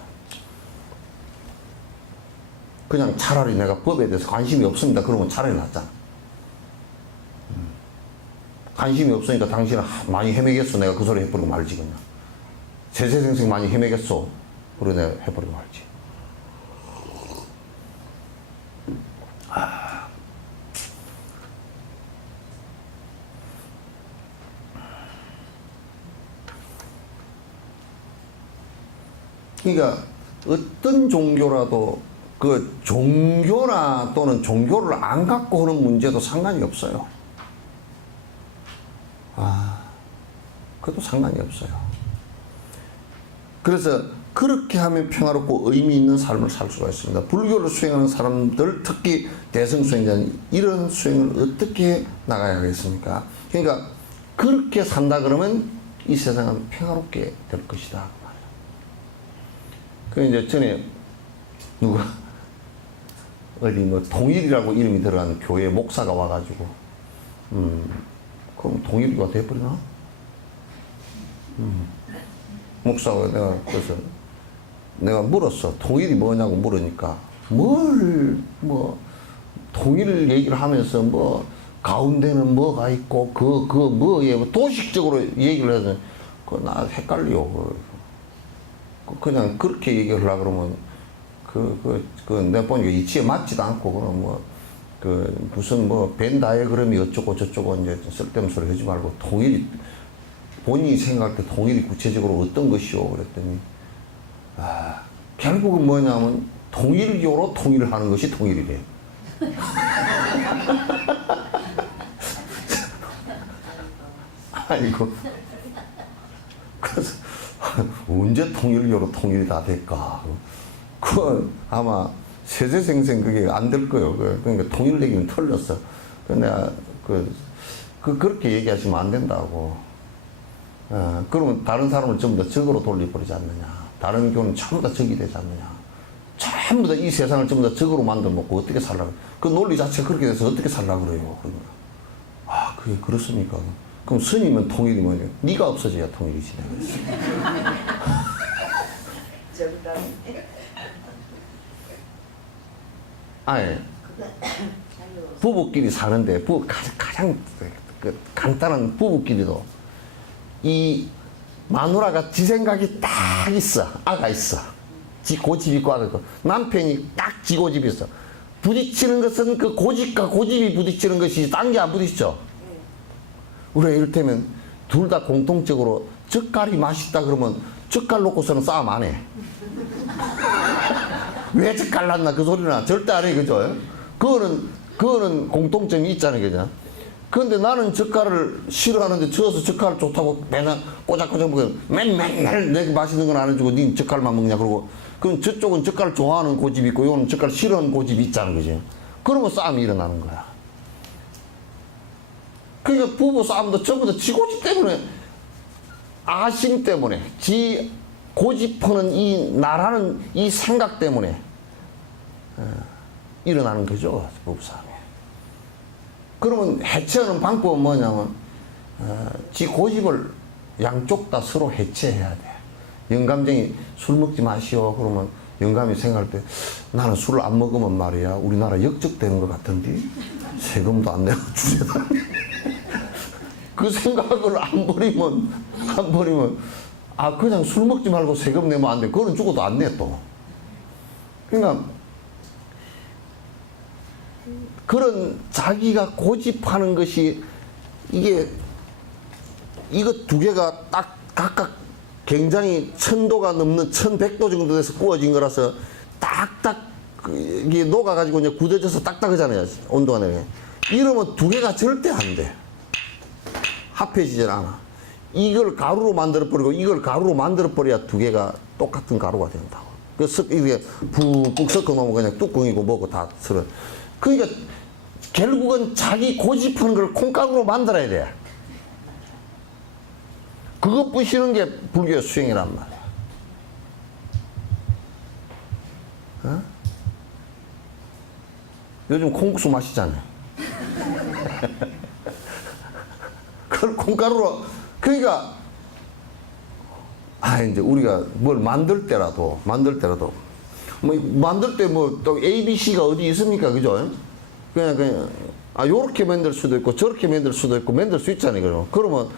그냥 차라리 내가 법에 대해서 관심이 없습니다. 그러면 차라리 낫잖아. 관심이 없으니까 당신은 많이 헤매겠어. 내가 그 소리 해버리고 말지, 그냥. 세세생생 많이 헤매겠어. 그래, 내가 해버리고 말지. 그러니까 어떤 종교라도 그 종교나 또는 종교를 안 갖고 오는 문제도 상관이 없어요. 그것도 상관이 없어요. 그래서 그렇게 하면 평화롭고 의미 있는 삶을 살 수가 있습니다. 불교를 수행하는 사람들, 특히 대승수행자는 이런 수행을 어떻게 나가야 하겠습니까? 그러니까 그렇게 산다 그러면 이 세상은 평화롭게 될 것이다. 그 이제 전에 누가 어디 뭐 통일이라고 이름이 들어간 교회 목사가 와가지고 그럼 통일교가 돼버리나? 목사가 그래서 내가 물었어. 통일이 뭐냐고 물으니까 뭐 통일 얘기를 하면서 뭐 가운데는 뭐가 있고 뭐에 도식적으로 얘기를 해서 나 헷갈려. 그냥 그렇게 얘기를 하려고 그러면 내가 보니까 이치에 맞지도 않고 그럼 무슨 벤 다이어그램이 어쩌고 저쩌고 이제 쓸데없는 소리 하지 말고 본인이 생각할 때 통일이 구체적으로 어떤 것이오 그랬더니 결국은 뭐냐면 통일교로 통일을 하는 것이 통일이래. 아이고. 그래서 언제 통일교로 통일이 다 될까? 그건 아마 세세생생 그게 안 될 거예요. 그러니까 통일 얘기는 틀렸어. 내가 그렇게 얘기하시면 안 된다고. 그러면 다른 사람을 전부 다 적으로 돌려버리지 않느냐. 다른 교는 전부 다 적이 되지 않느냐. 전부 다 이 세상을 전부 다 적으로 만들어 놓고 어떻게 살라고. 그 논리 자체가 그렇게 돼서 어떻게 살라고 그래요. 그러면. 아, 그게 그렇습니까? 그럼 스님은 통일이 뭐냐? 네가 없어져야 통일이지. 아니, 부부끼리 사는데, 가장 그 간단한 부부끼리도 이 마누라가 지 생각이 딱 있어. 아가 있어. 지 고집 있고 아가 있고. 남편이 딱 지 고집이 있어. 부딪히는 것은 그 고집과 고집이 부딪히는 것이지 딴 게 안 부딪혀. 우리가 이를테면 둘 다 공통적으로 젓갈이 맛있다 그러면 젓갈 놓고서는 싸움 안 해. 왜 젓갈 났나 그 소리나 절대 안 해. 그죠? 그거는 공통점이 있잖아요. 그죠? 그런데 나는 젓갈을 싫어하는데 저어서 젓갈 좋다고 맨날 꼬작꼬작 먹어요. 맨날 내가 맛있는 건 안 해주고 니 젓갈만 먹냐 그러고. 그럼 저쪽은 젓갈 좋아하는 고집이 있고 이거는 젓갈 싫어하는 고집이 있잖아. 그죠? 그러면 싸움이 일어나는 거야. 그러니까 부부 싸움도 전부 다 지 고집 때문에, 아심 때문에, 지 고집하는 이 나라는 이 생각 때문에 일어나는 거죠. 부부 싸움이. 그러면 해체하는 방법은 뭐냐면 지 고집을 양쪽 다 서로 해체해야 돼. 영감쟁이 술 먹지 마시오. 그러면 영감이 생각할 때 나는 술을 안 먹으면 말이야 우리나라 역적되는 것 같은데 세금도 안 내고 주세다. 그 생각을 안 버리면 아 그냥 술 먹지 말고 세금 내면 안 돼. 그거는 죽어도 안 내 또. 그러니까 그런 자기가 고집하는 것이 이거 두 개가 딱 각각 굉장히 1000도가 넘는 1100도 정도 돼서 구워진 거라서 딱딱 이게 녹아가지고 이제 굳어져서 딱딱하잖아요. 온도가 내려. 이러면 두 개가 절대 안 돼. 합해지질 않아. 이걸 가루로 만들어버리고 이걸 가루로 만들어버려야 두 개가 똑같은 가루가 된다고. 그래서 이게 푹푹 섞어놓으면 그냥 뚜껑이고 뭐고 다 서로. 그러니까 결국은 자기 고집하는 걸 콩가루로 만들어야 돼. 그거 부시는 게 불교의 수행이란 말이야. 어? 요즘 콩국수 마시잖아요. 그걸 콩가루로, 그러니까, 이제 우리가 뭘 만들 때라도, 만들 때 뭐 또 ABC가 어디 있습니까? 그죠? 그냥, 요렇게 만들 수도 있고, 저렇게 만들 수도 있고, 만들 수 있잖아요. 그러면,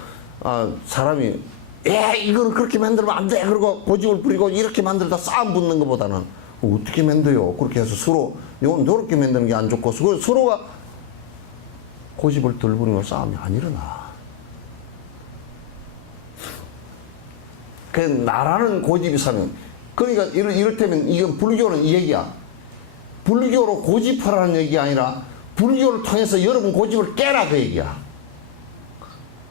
사람이, 이거는 그렇게 만들면 안 돼. 그러고 고집을 부리고 이렇게 만들다 싸움 붙는 것보다는, 어떻게 만들어요? 그렇게 해서 서로, 요렇게 만드는 게 안 좋고, 서로가 고집을 덜 부리면 싸움이 안 일어나. 그 나라는 고집이 사면, 그러니까 이를테면 이건 불교는 이 얘기야. 불교로 고집하라는 얘기가 아니라 불교를 통해서 여러분 고집을 깨라 그 얘기야.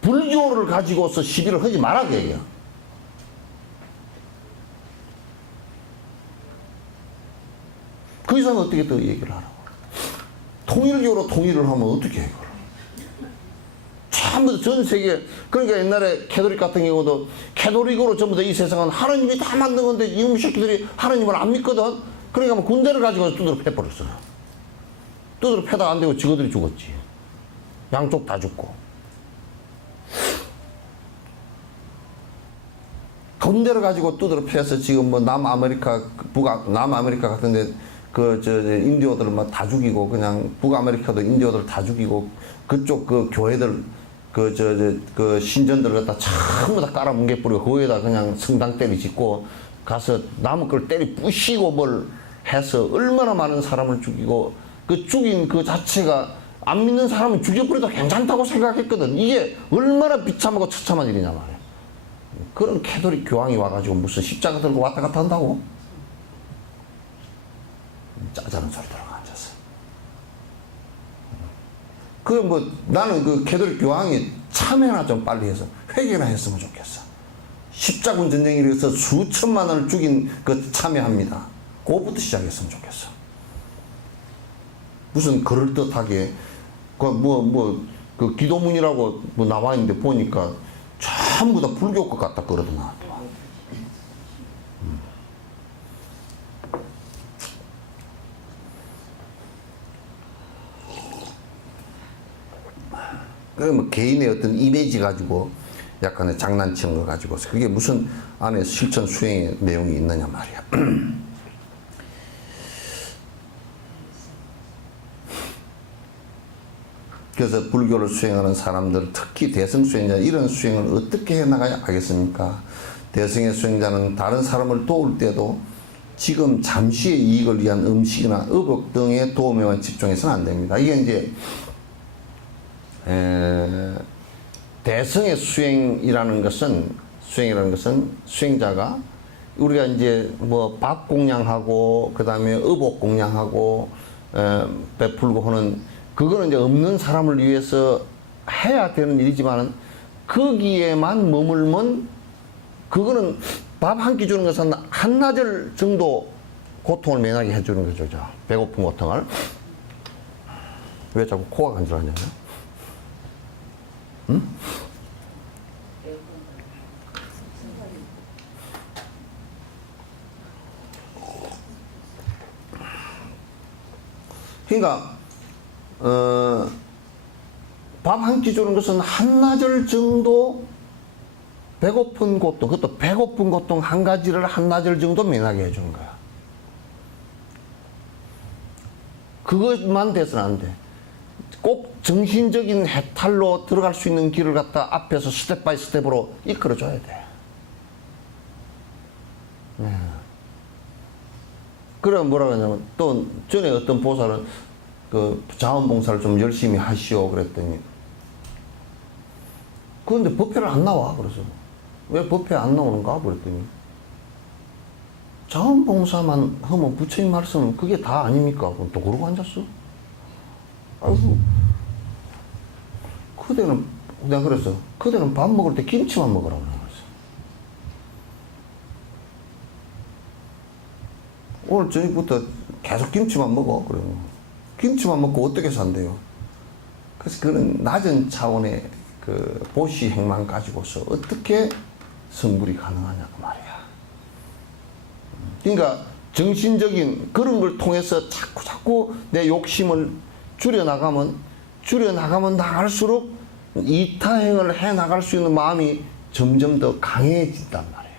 불교를 가지고서 시비를 하지 마라 그 얘기야. 그 이상 어떻게 더 얘기를 하라고. 통일교로 통일을 하면 어떻게 해 그걸. 전부 전 세계, 그러니까 옛날에 캐톨릭 같은 경우도 캐톨릭으로 전부 다 이 세상은 하나님이 다 만든 건데 이놈 새끼들이 하나님을 안 믿거든. 그러니까 뭐 군대를 가지고 두드러 패버렸어요. 두드러 패다 안 되고 지그들이 죽었지. 양쪽 다 죽고. 군대를 가지고 두드러 패서 지금 뭐 남아메리카 같은데 인디오들 막 다 죽이고 그냥 북아메리카도 인디오들 다 죽이고 그쪽 그 교회들 그 신전들 갖다 전부 다 깔아 뭉개뿌리고 거기에다 그냥 성당 때리 짓고 가서 남은 걸 때리 부시고 뭘 해서 얼마나 많은 사람을 죽이고 그 죽인 그 자체가 안 믿는 사람은 죽여버려도 괜찮다고 생각했거든. 이게 얼마나 비참하고 처참한 일이냐 말이야. 그런 캐톨릭 교황이 와가지고 무슨 십자가 들고 왔다 갔다 한다고? 짜자는 소리 들어가 앉았어. 나는 그 캐톨릭 교황이 참회나 좀 빨리 해서 회개나 했으면 좋겠어. 십자군 전쟁에 의해서 수천만을 죽인 그 참회합니다. 그거부터 시작했으면 좋겠어. 무슨 그럴듯하게 그 기도문이라고 뭐 나와 있는데 보니까 전부 다 불교 것 같다 그러더만. 뭐 개인의 어떤 이미지 가지고 약간의 장난치는 거 가지고 그게 무슨 안에 실천 수행의 내용이 있느냐 말이야. 그래서 불교를 수행하는 사람들, 특히 대승 수행자, 이런 수행을 어떻게 해나가야 하겠습니까? 대승의 수행자는 다른 사람을 도울 때도 지금 잠시의 이익을 위한 음식이나 의복 등의 도움에만 집중해서는 안 됩니다. 이게 이제 대승의 수행이라는 것은 수행자가 우리가 이제 뭐 밥 공양하고 그 다음에 의복 공양하고 베풀고 하는 그거는 이제 없는 사람을 위해서 해야 되는 일이지만은 거기에만 머물면 그거는 밥 한 끼 주는 것은 한나절 정도 고통을 면하게 해주는 거죠. 배고픈 고통을. 왜 자꾸 코가 간질하냐? 응? 그러니까 밥 한 끼 주는 것은 한나절 정도 배고픈 고통, 그것도 배고픈 고통 한 가지를 한나절 정도 면하게 해주는 거야. 그것만 돼서는 안 돼. 꼭 정신적인 해탈로 들어갈 수 있는 길을 갖다 앞에서 스텝 바이 스텝으로 이끌어줘야 돼. 네. 그래 뭐라고 하냐면 또 전에 어떤 보살은 그 자원봉사를 좀 열심히 하시오 그랬더니 그런데 법회를 안 나와. 그래서 왜 법회 안 나오는가 그랬더니 자원봉사만 하면 부처님 말씀은 그게 다 아닙니까? 그럼 또 그러고 앉았어. 아이고 그대는 내가 그랬어. 그대는 밥 먹을 때 김치만 먹으라고 그랬어. 오늘 저녁부터 계속 김치만 먹어. 그러면 김치만 먹고 어떻게 산대요? 그래서 그런 낮은 차원의 그 보시 행만 가지고서 어떻게 성불이 가능하냐고 말이야. 그러니까 정신적인 그런 걸 통해서 자꾸 내 욕심을 줄여나가면 나갈수록 이타행을 해 나갈 수 있는 마음이 점점 더 강해진단 말이에요.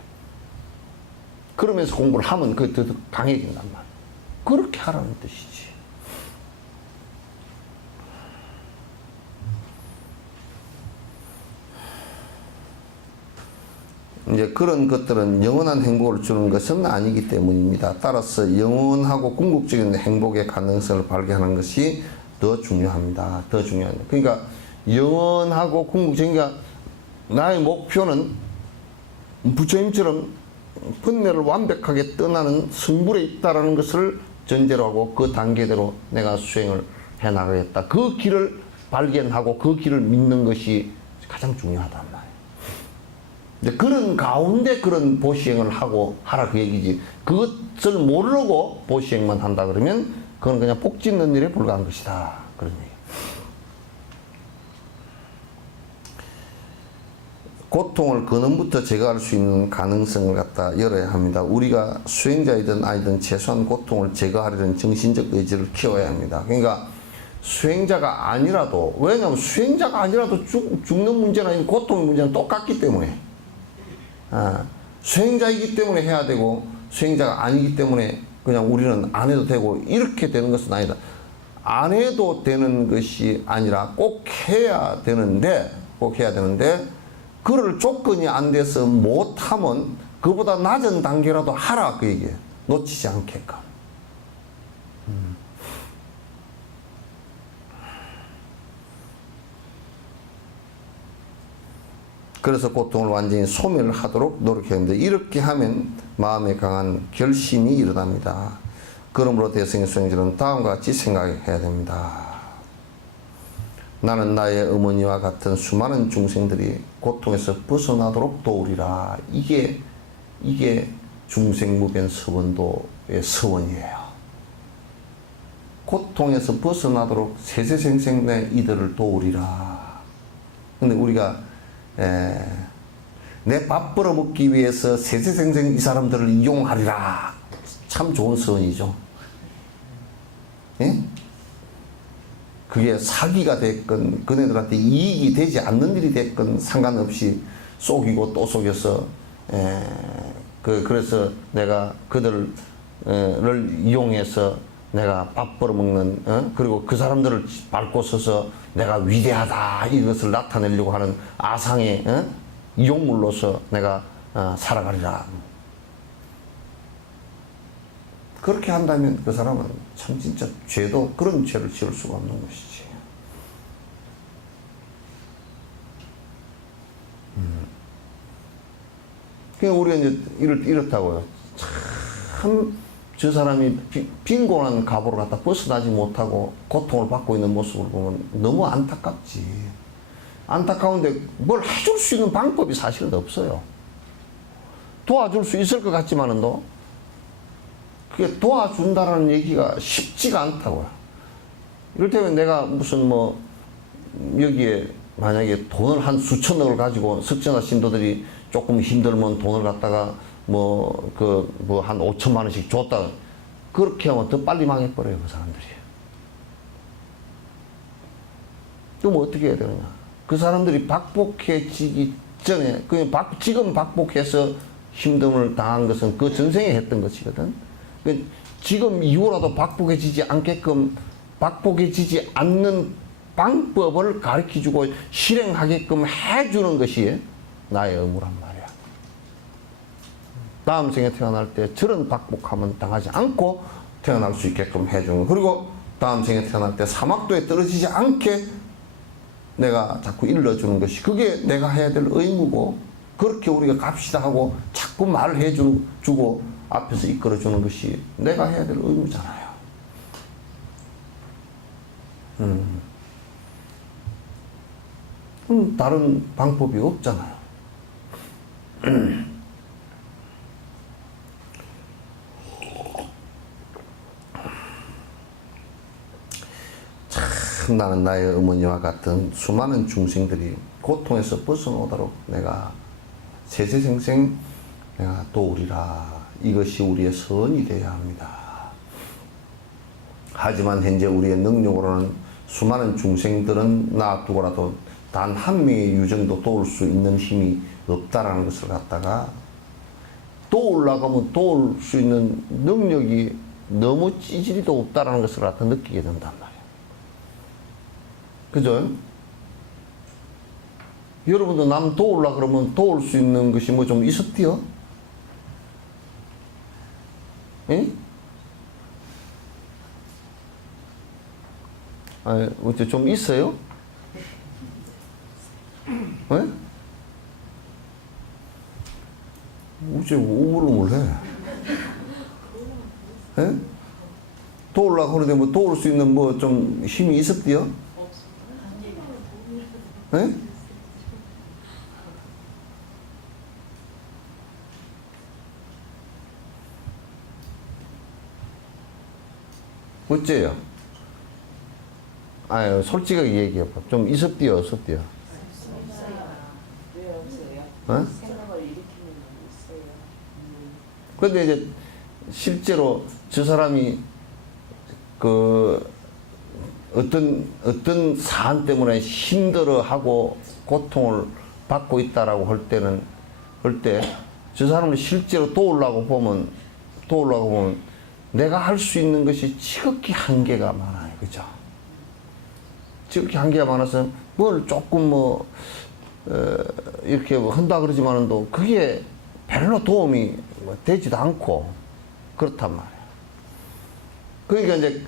그러면서 공부를 하면 그게 더 강해진단 말이에요. 그렇게 하라는 뜻이지. 이제 그런 것들은 영원한 행복을 주는 것은 아니기 때문입니다. 따라서 영원하고 궁극적인 행복의 가능성을 발견하는 것이 더 중요합니다. 더 중요합니다. 그러니까 영원하고 궁극적인, 그러니까 나의 목표는 부처님처럼 번뇌를 완벽하게 떠나는 성불에 있다라는 것을 전제로 하고 그 단계대로 내가 수행을 해 나가겠다. 그 길을 발견하고 그 길을 믿는 것이 가장 중요하단 말이에요. 이제 그런 가운데 그런 보시행을 하고 하라 그 얘기지. 그것을 모르고 보시행만 한다 그러면 그건 그냥 복 짓는 일에 불과한 것이다. 그런 얘기. 고통을 근원부터 제거할 수 있는 가능성을 갖다 열어야 합니다. 우리가 수행자이든 아니든 최소한 고통을 제거하려는 정신적 의지를 키워야 합니다. 그러니까 수행자가 아니라도, 왜냐하면 수행자가 아니라도 죽는 문제나 고통의 문제는 똑같기 때문에, 수행자이기 때문에 해야 되고 수행자가 아니기 때문에 그냥 우리는 안 해도 되고 이렇게 되는 것은 아니다. 안 해도 되는 것이 아니라 꼭 해야 되는데 그럴 조건이 안 돼서 못하면 그보다 낮은 단계라도 하라 그 얘기예요. 놓치지 않게끔. 그래서 고통을 완전히 소멸하도록 노력해야 합니다. 이렇게 하면 마음에 강한 결심이 일어납니다. 그러므로 대승의 수행자는 다음과 같이 생각해야 됩니다. 나는 나의 어머니와 같은 수많은 중생들이 고통에서 벗어나도록 도우리라. 이게 중생무변 서원도의 서원이에요. 고통에서 벗어나도록 세세생생 내 이들을 도우리라. 근데 우리가 내 밥 벌어먹기 위해서 세세생생 이 사람들을 이용하리라. 참 좋은 서원이죠. 예? 그게 사기가 됐건 그네들한테 이익이 되지 않는 일이 됐건 상관없이 속이고 또 속여서 그래서 내가 그들을 이용해서 내가 밥 벌어먹는 그리고 그 사람들을 밟고 서서 내가 위대하다 이것을 나타내려고 하는 아상의 이용물로서 내가 살아가리라. 그렇게 한다면 그 사람은 참 진짜 죄도 그런 죄를 지을 수가 없는 것이지. 그러니까 우리가 이제 이렇다고요. 참 저 사람이 빈곤한 가보를 갖다 벗어나지 못하고 고통을 받고 있는 모습을 보면 너무 안타깝지. 안타까운데 뭘 해줄 수 있는 방법이 사실은 없어요. 도와줄 수 있을 것 같지만은도 그게 도와준다라는 얘기가 쉽지가 않다고요. 이를테면 내가 무슨 뭐 여기에 만약에 돈을 한 수천억을 가지고 석전화 신도들이 조금 힘들면 돈을 갖다가 한 5천만 원씩 줬다. 그렇게 하면 더 빨리 망해버려요, 그 사람들이. 그럼 어떻게 해야 되느냐? 그 사람들이 박복해지기 전에, 지금 박복해서 힘듦을 당한 것은 그 전생에 했던 것이거든. 지금 이후라도 박복해지지 않는 방법을 가르쳐주고 실행하게끔 해주는 것이 나의 의무란 말이야. 다음 생에 태어날 때 저런 박복함은 당하지 않고 태어날 수 있게끔 해주는 거. 그리고 다음 생에 태어날 때 사막도에 떨어지지 않게 내가 자꾸 일러주는 것이 그게 내가 해야 될 의무고, 그렇게 우리가 갑시다 하고 자꾸 말을 해주고 앞에서 이끌어주는 것이 내가 해야 될 의무잖아요. 다른 방법이 없잖아요. 참 나는 나의 어머니와 같은 수많은 중생들이 고통에서 벗어나도록 내가 세세생생 내가 도우리라. 이것이 우리의 선이 되어야 합니다. 하지만 현재 우리의 능력으로는 수많은 중생들은 놔두고라도 단 한 명의 유정도 도울 수 있는 힘이 없다라는 것을 갖다가 도우려고 하면 도울 수 있는 능력이 너무 찌질이도 없다라는 것을 갖다 느끼게 된단 말이에요. 그죠? 여러분도 남 도우려고 그러면 도울 수 있는 것이 뭐 좀 있었디요? 응? 어째 좀 있어요? 왜? 어째 우물우물 해? 예? 도우려고 그러는데 뭐 도울 수 있는 뭐 좀 힘이 있었디요? 예? 어째요? 아유, 솔직하게 얘기해봐. 좀 있었디요, 없었디요? 왜 없어요? 어? 생각을 일으키는 게 있어요. 근데 이제 실제로 저 사람이 어떤 사안 때문에 힘들어하고 고통을 받고 있다라고 할 때 저 사람을 실제로 도우려고 보면 내가 할 수 있는 것이 지극히 한계가 많아요. 그죠? 지극히 한계가 많아서 뭘 조금 이렇게 한다 그러지만은도 그게 별로 도움이 되지도 않고 그렇단 말이에요. 그러니까 이제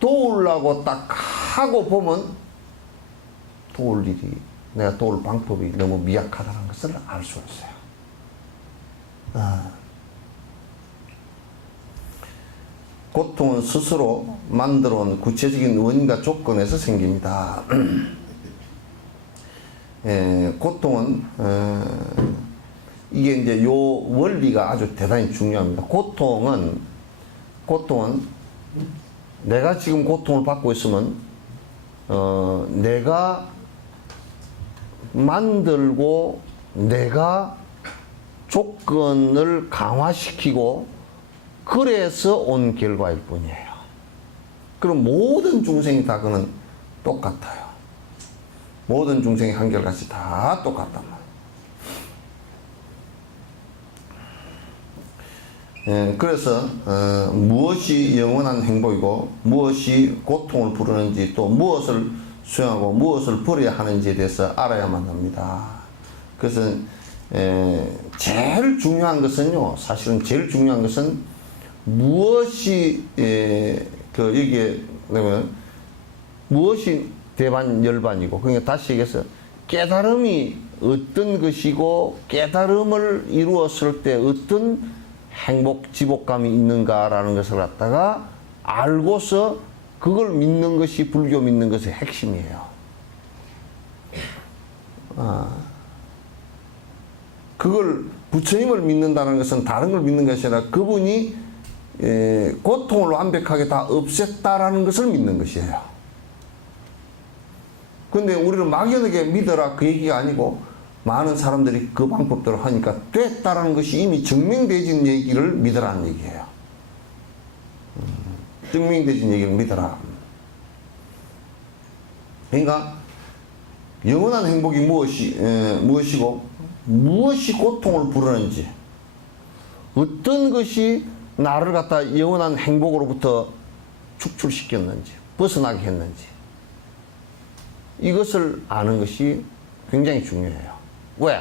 도우려고 딱 하고 보면 내가 도울 방법이 너무 미약하다는 것을 알 수 있어요. 고통은 스스로 만들어온 구체적인 원인과 조건에서 생깁니다. 고통은 이게 이제 요 원리가 아주 대단히 중요합니다. 고통은 내가 지금 고통을 받고 있으면 내가 만들고 내가 조건을 강화시키고 그래서 온 결과일 뿐이에요. 그럼 모든 중생이 다 그는 똑같아요. 모든 중생의 한결같이 다 똑같단 말이에요. 그래서 무엇이 영원한 행복이고 무엇이 고통을 부르는지 또 무엇을 수용하고 무엇을 버려야 하는지에 대해서 알아야만 합니다. 그래서 제일 중요한 것은요, 사실은 제일 중요한 것은 무엇이 여기에 무엇이 대반 열반이고, 그러니까 다시 얘기해서 깨달음이 어떤 것이고 깨달음을 이루었을 때 어떤 행복 지복감이 있는가라는 것을 갖다가 알고서 그걸 믿는 것이 불교 믿는 것의 핵심이에요. 그걸 부처님을 믿는다는 것은 다른 걸 믿는 것이 아니라 그분이 고통을 완벽하게 다 없앴다라는 것을 믿는 것이에요. 근데 우리는 막연하게 믿어라 그 얘기가 아니고 많은 사람들이 그 방법대로 하니까 됐다라는 것이 이미 증명되진 얘기를 믿으라는 얘기예요. 증명되진 얘기를 믿어라. 그러니까 영원한 행복이 무엇이고 무엇이 고통을 부르는지, 어떤 것이 나를 갖다 영원한 행복으로부터 축출시켰는지, 벗어나게 했는지, 이것을 아는 것이 굉장히 중요해요. 왜?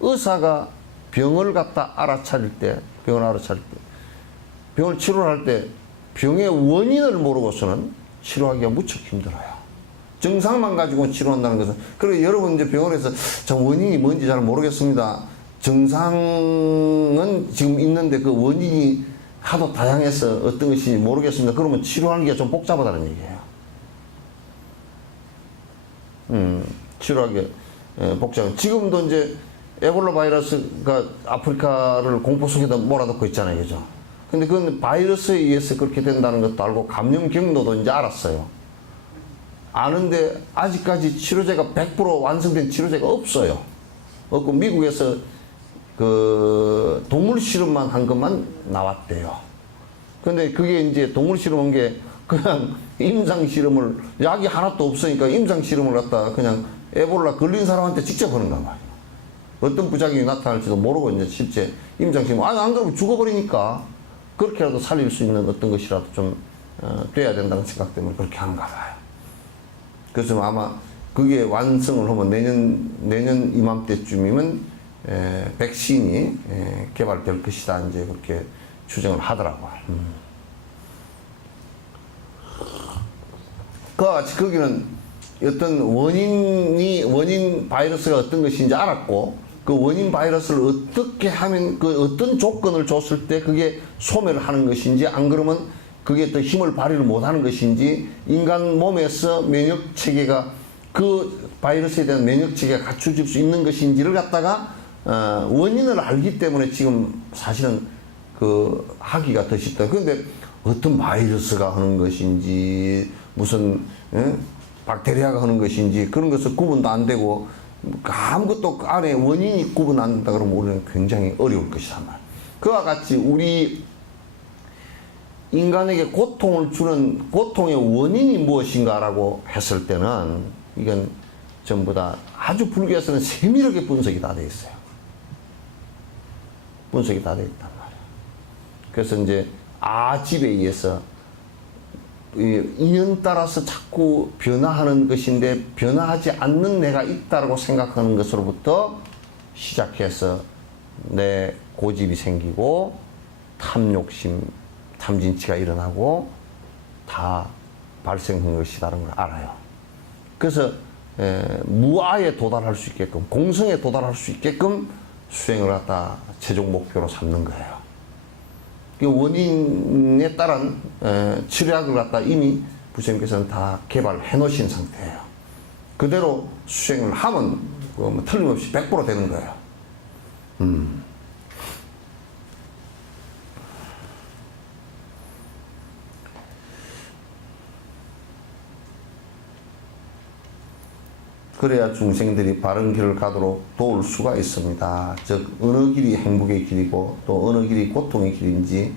의사가 병을 갖다 알아차릴 때, 병을 치료할 때 병의 원인을 모르고서는 치료하기가 무척 힘들어요. 증상만 가지고 치료한다는 것은, 그리고 여러분 이제 병원에서 저 원인이 뭔지 잘 모르겠습니다. 증상은 지금 있는데 그 원인이 하도 다양해서 어떤 것인지 모르겠습니다. 그러면 치료하는 게 좀 복잡하다는 얘기예요. 치료하기 복잡해. 지금도 이제 에볼라 바이러스가 아프리카를 공포 속에다 몰아넣고 있잖아요. 그죠? 근데 그건 바이러스에 의해서 그렇게 된다는 것도 알고 감염 경로도 이제 알았어요. 아는데 아직까지 치료제가 100% 완성된 치료제가 없어요. 없고 미국에서 그 동물 실험만 한 것만 나왔대요. 근데 그게 이제 동물 실험한 게 그냥 임상 실험을, 약이 하나도 없으니까 임상 실험을 갖다가 그냥 에볼라 걸린 사람한테 직접 하는가 말이에요. 어떤 부작용이 나타날지도 모르고 이제 실제 임상 실험, 안 그러면 죽어버리니까 그렇게라도 살릴 수 있는 어떤 것이라도 좀 돼야 된다는 생각 때문에 그렇게 하는가 봐요. 그래서 아마 그게 완성을 하면 내년 이맘때쯤이면 백신이 개발될 것이다, 이제 그렇게 추정을 하더라고요. 그와 같이 거기는 어떤 원인 바이러스가 어떤 것인지 알았고, 그 원인 바이러스를 어떻게 하면, 그 어떤 조건을 줬을 때 그게 소멸을 하는 것인지, 안 그러면 그게 더 힘을 발휘를 못하는 것인지, 인간 몸에서 면역 체계가, 그 바이러스에 대한 면역 체계가 갖춰질 수 있는 것인지를 갖다가 원인을 알기 때문에 지금 사실은 그 하기가 더 쉽다. 그런데 어떤 바이러스가 하는 것인지, 무슨 박테리아가 하는 것인지 그런 것을 구분도 안 되고 아무것도 그 안에 원인이 구분 안 된다 그러면 우리는 굉장히 어려울 것이다 말. 그와 같이 우리 인간에게 고통을 주는 고통의 원인이 무엇인가라고 했을 때는 이건 전부 다 아주 불교에서는 세밀하게 분석이 다 되어 있어요. 분석이 다 되어 있단 말이에요. 그래서 이제 아집에 의해서 인연 따라서 자꾸 변화하는 것인데 변화하지 않는 내가 있다고 생각하는 것으로부터 시작해서 내 고집이 생기고 탐욕심, 탐진치가 일어나고 다 발생한 것이라는 걸 알아요. 그래서 무아에 도달할 수 있게끔, 공성에 도달할 수 있게끔 수행을 갖다 최종 목표로 삼는 거예요. 그 원인에 따른 치료약을 갖다 이미 부처님께서는 다 개발해 놓으신 상태예요. 그대로 수행을 하면 뭐 틀림없이 100% 되는 거예요. 그래야 중생들이 바른 길을 가도록 도울 수가 있습니다. 즉 어느 길이 행복의 길이고 또 어느 길이 고통의 길인지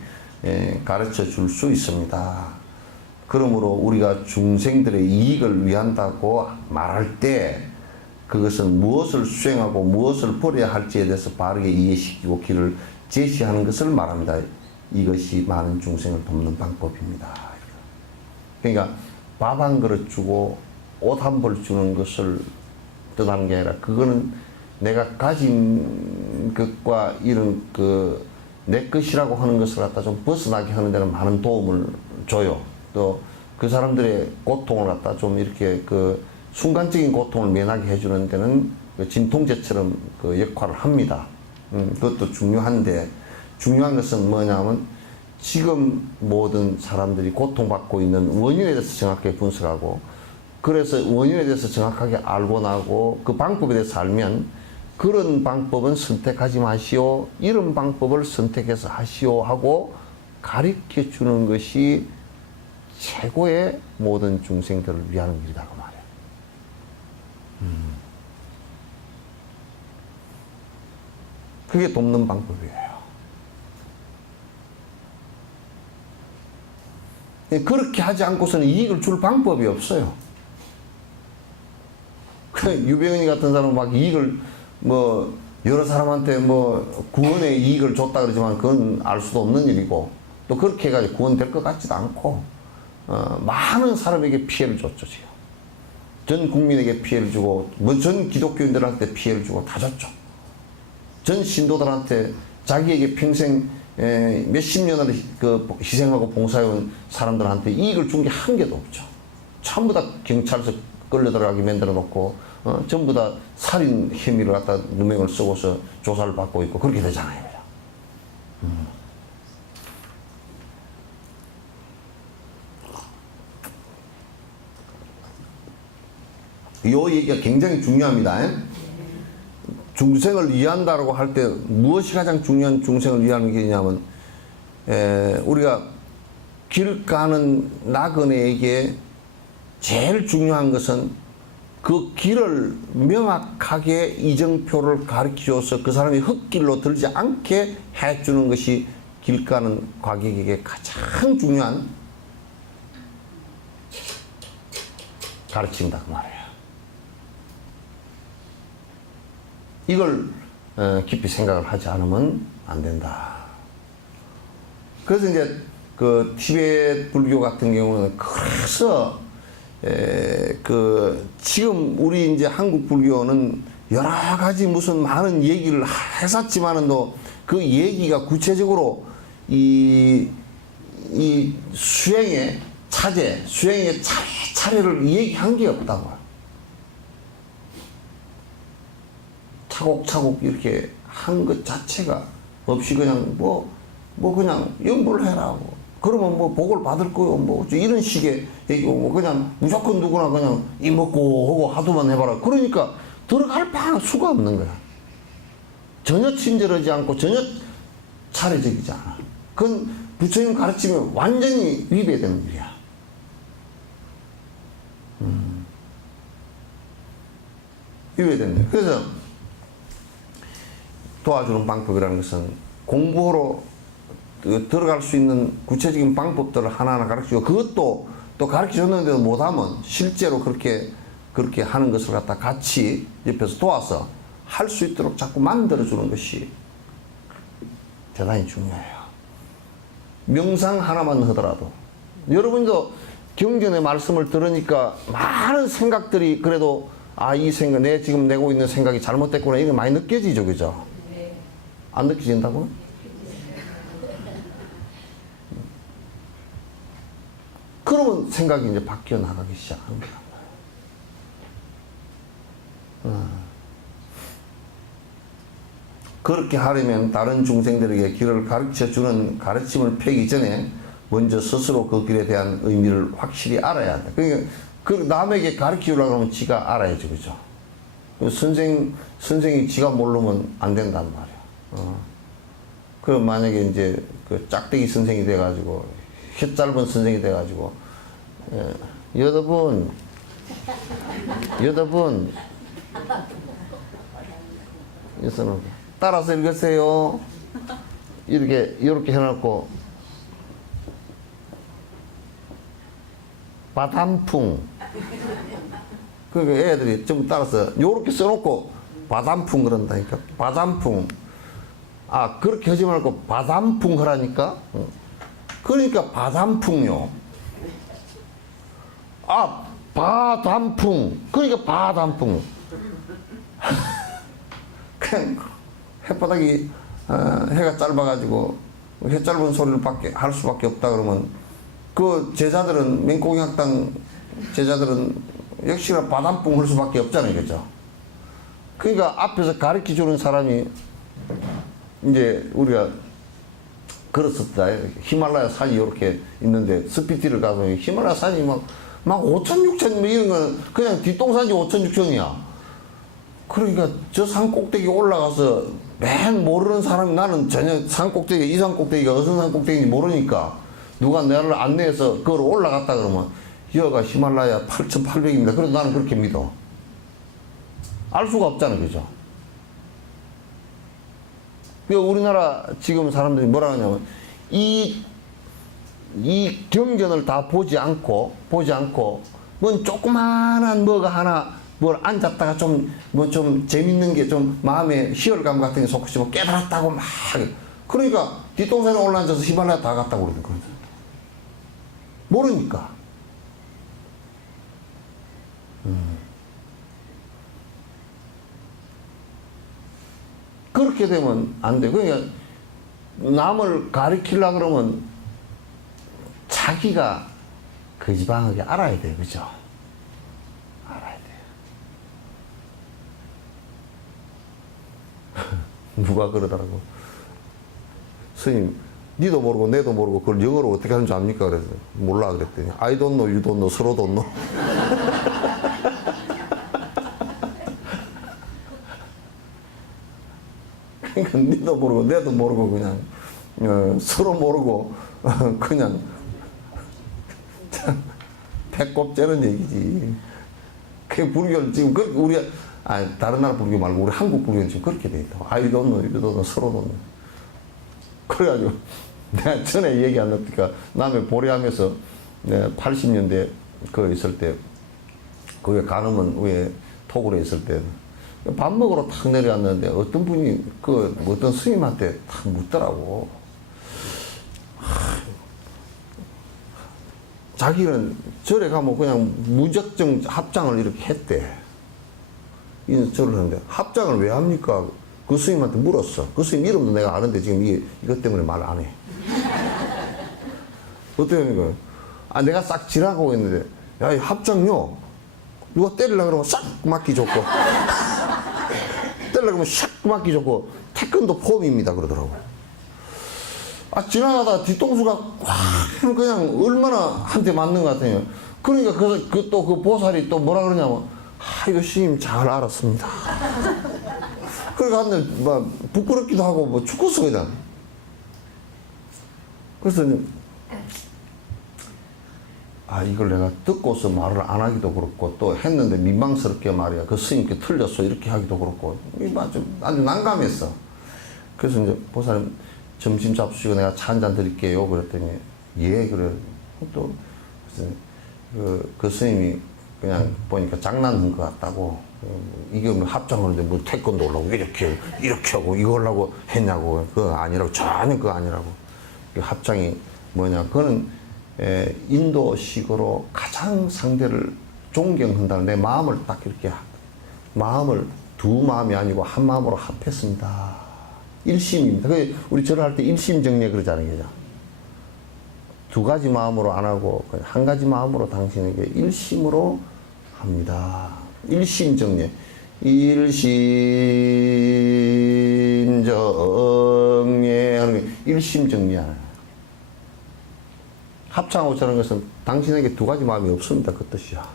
가르쳐 줄 수 있습니다. 그러므로 우리가 중생들의 이익을 위한다고 말할 때 그것은 무엇을 수행하고 무엇을 버려야 할지에 대해서 바르게 이해시키고 길을 제시하는 것을 말합니다. 이것이 많은 중생을 돕는 방법입니다. 그러니까 밥 한 그릇 주고 옷 한 벌 주는 것을 뜻하는 게 아니라 그거는 내가 가진 것과 이런 내 것이라고 하는 것을 갖다 좀 벗어나게 하는 데는 많은 도움을 줘요. 또 그 사람들의 고통을 갖다 좀 이렇게 순간적인 고통을 면하게 해주는 데는 진통제처럼 역할을 합니다. 그것도 중요한데 중요한 것은 뭐냐면 지금 모든 사람들이 고통받고 있는 원인에 대해서 정확하게 분석하고 그래서 원인에 대해서 정확하게 알고 나고 그 방법에 대해서 알면 그런 방법은 선택하지 마시오. 이런 방법을 선택해서 하시오 하고 가르쳐 주는 것이 최고의 모든 중생들을 위하는 일이다 그 말이에요. 그게 돕는 방법이에요. 그렇게 하지 않고서는 이익을 줄 방법이 없어요. 유병현이 같은 사람은 막 이익을 여러 사람한테 구원의 이익을 줬다 그러지만 그건 알 수도 없는 일이고 또 그렇게 해가지고 구원될 것 같지도 않고 많은 사람에게 피해를 줬죠 지금. 전 국민에게 피해를 주고 전 기독교인들한테 피해를 주고 다 줬죠. 전 신도들한테 자기에게 평생 몇십 년을 희생하고 봉사해온 사람들한테 이익을 준 게 한 개도 없죠. 전부 다 경찰서 끌려 들어가게 만들어 놓고 전부 다 살인 혐의를 갖다 누명을 쓰고서 조사를 받고 있고 그렇게 되잖아요. 이 얘기가 굉장히 중요합니다. 중생을 위한다라고 할 때 무엇이 가장 중요한 중생을 위하는 길이냐면 우리가 길 가는 나그네에게 제일 중요한 것은 그 길을 명확하게 이정표를 가르쳐줘서 그 사람이 흙길로 들지 않게 해주는 것이 길 가는 과객에게 가장 중요한 가르침이다 그 말이에요. 이걸 깊이 생각을 하지 않으면 안 된다. 그래서 이제 티베트 불교 같은 경우는 그래서 지금 우리 이제 한국 불교는 여러 가지 무슨 많은 얘기를 했었지만은 그 얘기가 구체적으로 이 수행의 수행의 차례를 얘기한 게 없다고요. 차곡차곡 이렇게 한 것 자체가 없이 그냥 그냥 연불 해라고. 그러면 복을 받을 거요. 이런 식의 얘기고 그냥 무조건 누구나 그냥 이 먹고 하고 하도만 해봐라. 그러니까 들어갈 수가 없는 거야. 전혀 친절하지 않고 전혀 차례적이지 않아. 그건 부처님 가르치면 완전히 위배되는 일이야. 위배되는 일. 그래서 도와주는 방법이라는 것은 공부하러 들어갈 수 있는 구체적인 방법들을 하나하나 가르치고 그것도 또 가르쳐줬는데도 못하면 실제로 그렇게 하는 것을 갖다 같이 옆에서 도와서 할 수 있도록 자꾸 만들어주는 것이 대단히 중요해요. 명상 하나만 하더라도 여러분도 경전의 말씀을 들으니까 많은 생각들이 그래도 이 생각, 내 지금 내고 있는 생각이 잘못됐구나 이게 많이 느껴지죠, 그죠? 안 느껴진다고? 그러면 생각이 이제 바뀌어 나가기 시작하는 거야. 그렇게 하려면 다른 중생들에게 길을 가르쳐 주는 가르침을 펴기 전에 먼저 스스로 그 길에 대한 의미를 확실히 알아야 돼. 그러니까 그 남에게 가르치려고 하면 지가 알아야지, 그죠? 선생이 지가 모르면 안 된단 말이야. 그럼 만약에 이제 그 짝대기 선생이 돼가지고 혀 짧은 선생이 돼가지고 여러분 여기서는 따라서 읽으세요. 이렇게 해놓고 바단풍. 그러니까 애들이 좀 따라서 요렇게 써놓고 바단풍 그런다니까. 바단풍. 아, 그렇게 하지 말고 바단풍 하라니까. 그러니까 바단풍요. 아, 바단풍. 그러니까 바단풍. 그냥 햇바닥이 해가 짧아가지고 해 짧은 소리를 밖에 할 수밖에 없다 그러면 그 제자들은 맹꽁이 학당 제자들은 역시나 바단풍 할 수밖에 없잖아요, 그죠? 그러니까 앞에서 가르쳐 주는 사람이 이제 우리가 걸었었다. 히말라야 산이 이렇게 있는데 스피티를 가서 히말라야 산이 막 5천, 6천 뭐 이런 거는 그냥 뒷동산이 5천, 6천이야. 그러니까 저 산 꼭대기 올라가서 맨 모르는 사람이 나는 전혀 산 꼭대기, 이 산 꼭대기가 어느 산 꼭대기인지 모르니까 누가 나를 안내해서 그걸 올라갔다 그러면 여가 히말라야 8,800입니다. 그래도 나는 그렇게 믿어. 알 수가 없잖아, 그죠? 우리나라 지금 사람들이 뭐라 하냐면 이 경전을 다 보지 않고 뭔 조그마한 뭐가 하나 뭘 앉았다가 좀 재밌는 게 좀 마음에 희열감 같은 게 솟구치면 깨달았다고 막 그러니까 뒷동산에 올라앉아서 히말라야 다 갔다고 그러는 거예요. 모르니까. 그렇게 되면 안 돼. 그러니까 남을 가리키려고 그러면 자기가 거지방하게 알아야 돼. 그죠? 알아야 돼. 누가 그러더라고. 스님, 니도 모르고 내도 모르고 그걸 영어로 어떻게 하는 줄 압니까? 그래서 몰라 그랬더니 I don't know, you don't know, 서로 don't know. 그러니까 니도 모르고 내도 모르고 그냥 서로 모르고 그냥 배꼽 째는 얘기지. 그 불교는 지금 우리가 다른 나라 불교 말고 우리 한국 불교는 지금 그렇게 돼 있다고. I don't know, you don't know, 서로 don't know. 그래가지고 내가 전에 얘기 안 했으니까 남해 보리하면서 내가 80년대 그 있을 때 거기 가늠은 위에 토굴에 있을 때 밥 먹으러 탁 내려왔는데 어떤 분이 어떤 스님한테 탁 묻더라고. 자기는 절에 가면 그냥 무작정 합장을 이렇게 했대. 절을 하는데 합장을 왜 합니까? 그 스님한테 물었어. 그 스님 이름도 내가 아는데 지금 이것 때문에 말 안 해. 어떻게 하는 거야? 내가 싹 지나가고 있는데 야, 이 합장요. 누가 때리려고 그러면 싹 맞기 좋고 때리려고 그러면 샥 맞기 좋고 태권도 폼입니다 그러더라고. 지나가다가 뒤통수가 확 그냥 얼마나 한 대 맞는 것 같아요. 그러니까 또 그 보살이 또 뭐라 그러냐면 이거 스님 잘 알았습니다. 그러니까 한데 막 부끄럽기도 하고 뭐 죽었어 그냥. 그래서 이걸 내가 듣고서 말을 안 하기도 그렇고 또 했는데 민망스럽게 말이야. 그 스님께 틀렸어 이렇게 하기도 그렇고 아주 난감했어. 그래서 이제 보살님 점심 잡수시고 내가 차 한잔 드릴게요. 그랬더니 예 그래. 또 그 스님이 그냥 보니까 장난한 것 같다고. 이게 뭐 합장하는데 뭐 태권도 올라고 이렇게 하고 이거 하려고 했냐고. 그거 아니라고. 전혀 그거 아니라고. 그 합장이 뭐냐. 그거는 인도식으로 가장 상대를 존경한다는 내 마음을 딱 이렇게 마음을 두 마음이 아니고 한 마음으로 합했습니다. 일심입니다. 우리 절을 할 때 일심정리에 그러잖아요. 그죠? 두 가지 마음으로 안 하고 한 가지 마음으로 당신에게 일심으로 합니다. 일심정리. 일심정리 하는 게 일심정리하는. 합창하고 저런 것은 당신에게 두 가지 마음이 없습니다. 그 뜻이야.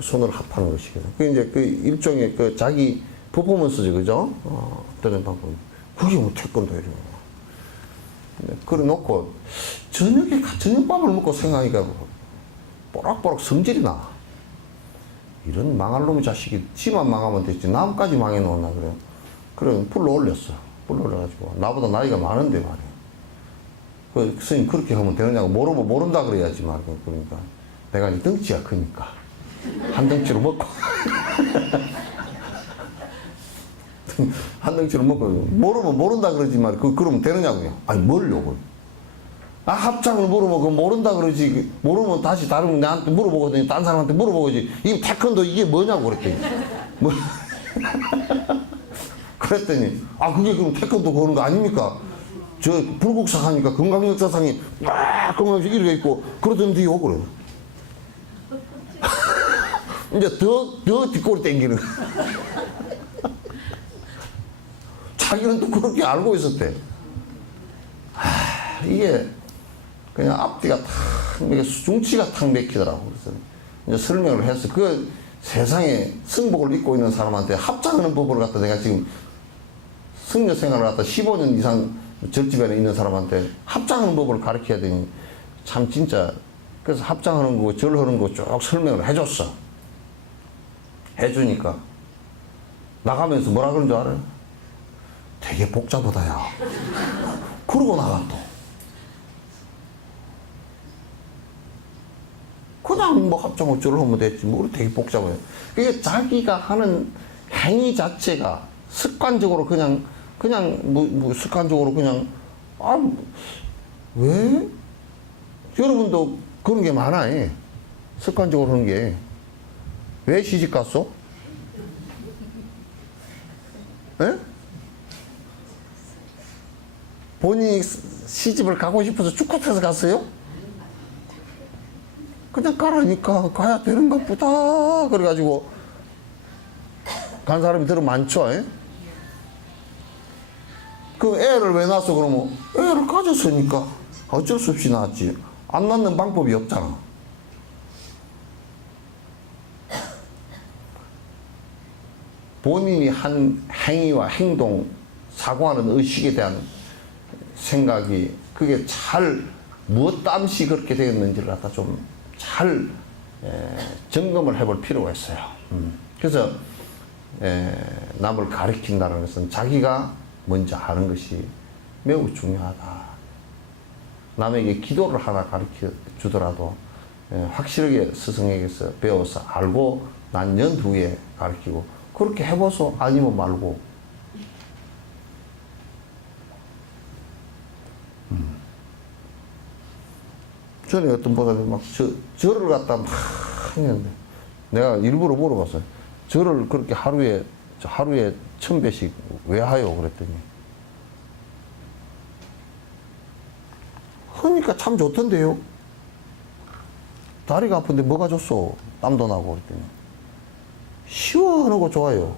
손을 합하는 것이거든. 이제 그 일종의 자기 퍼포먼스죠. 그죠? 어떤 방법. 그게 뭐 태권도예요. 그래 놓고 저녁밥을 먹고 생각하니까 뽀락뽀락 성질이 나. 이런 망할 놈의 자식이 지만 망하면 됐지 남까지 망해놓나 그래 불러 올렸어. 불러 올려가지고 나보다 나이가 많은데 말이야. 그 스님 그렇게 하면 되느냐고 모르면 모른다 그래야지 말고. 그러니까 내가 이제 덩치가 크니까 한 덩치로 먹고 한 덩치로 먹고 모르면 모른다 그러지 말고 그러면 되느냐고요. 아니 뭘요? 아 합장을 물어보면 그거 모른다 그러지. 모르면 다시 다른 나한테 물어보거든요. 딴 사람한테 물어보지. 이 태권도 이게 뭐냐고 그랬더니 뭐 그랬더니 아 그게 그럼 태권도 그런 거 아닙니까? 저 불국사 하니까 건강역사상이 막 건강역사 이렇게 있고 그러던데요 그래. 이제 더 뒷골이 땡기는 자기는 또 그렇게 알고 있었대. 이게 그냥 앞뒤가 탁, 이게 수중치가 탁 맥히더라고. 그래서 이제 설명을 해서 그 세상에 승복을 입고 있는 사람한테 합장하는 법을 갖다 내가 지금 승려 생활을 갖다 15년 이상 절집안에 있는 사람한테 합장하는 법을 가르쳐야 되니 참 진짜 그래서 합장하는 거, 절하는 거 쭉 설명을 해줬어. 해주니까 나가면서 뭐라 그런 줄 알아요? 되게 복잡하다 야. 그러고 나가 또. 그냥 뭐 합장 어쩌려 하면 됐지. 뭐 되게 복잡해요. 그게 자기가 하는 행위 자체가 습관적으로 그냥 뭐 습관적으로 그냥 왜? 여러분도 그런 게 많아. 습관적으로 하는 게. 왜 시집 갔어? 에? 본인이 시집을 가고 싶어서 쭉 같아서 갔어요? 그냥 가라니까 가야 되는가 보다 그래가지고 간 사람이 들어 많죠. 그 애를 왜 낳았어 그러면 애를 가졌으니까 어쩔 수 없이 낳았지. 안 낳는 방법이 없잖아. 본인이 한 행위와 행동, 사고하는 의식에 대한 생각이 그게 잘 무엇 땀시 그렇게 되었는지를 갖다 좀 잘 점검을 해볼 필요가 있어요. 그래서 남을 가르친다는 것은 자기가 먼저 하는 것이 매우 중요하다. 남에게 기도를 하나 가르쳐 주더라도 확실하게 스승에게서 배워서 알고 난 연후에 가르치고 그렇게 해보소. 아니면 말고. 전에 어떤 보다가 막 절을 갖다 막 했는데 내가 일부러 물어봤어요. 절을 그렇게 하루에 1000배씩 왜 하요? 그랬더니 하니까 참 좋던데요. 다리가 아픈데 뭐가 좋소? 땀도 나고 그랬더니 시원하는 거 좋아요.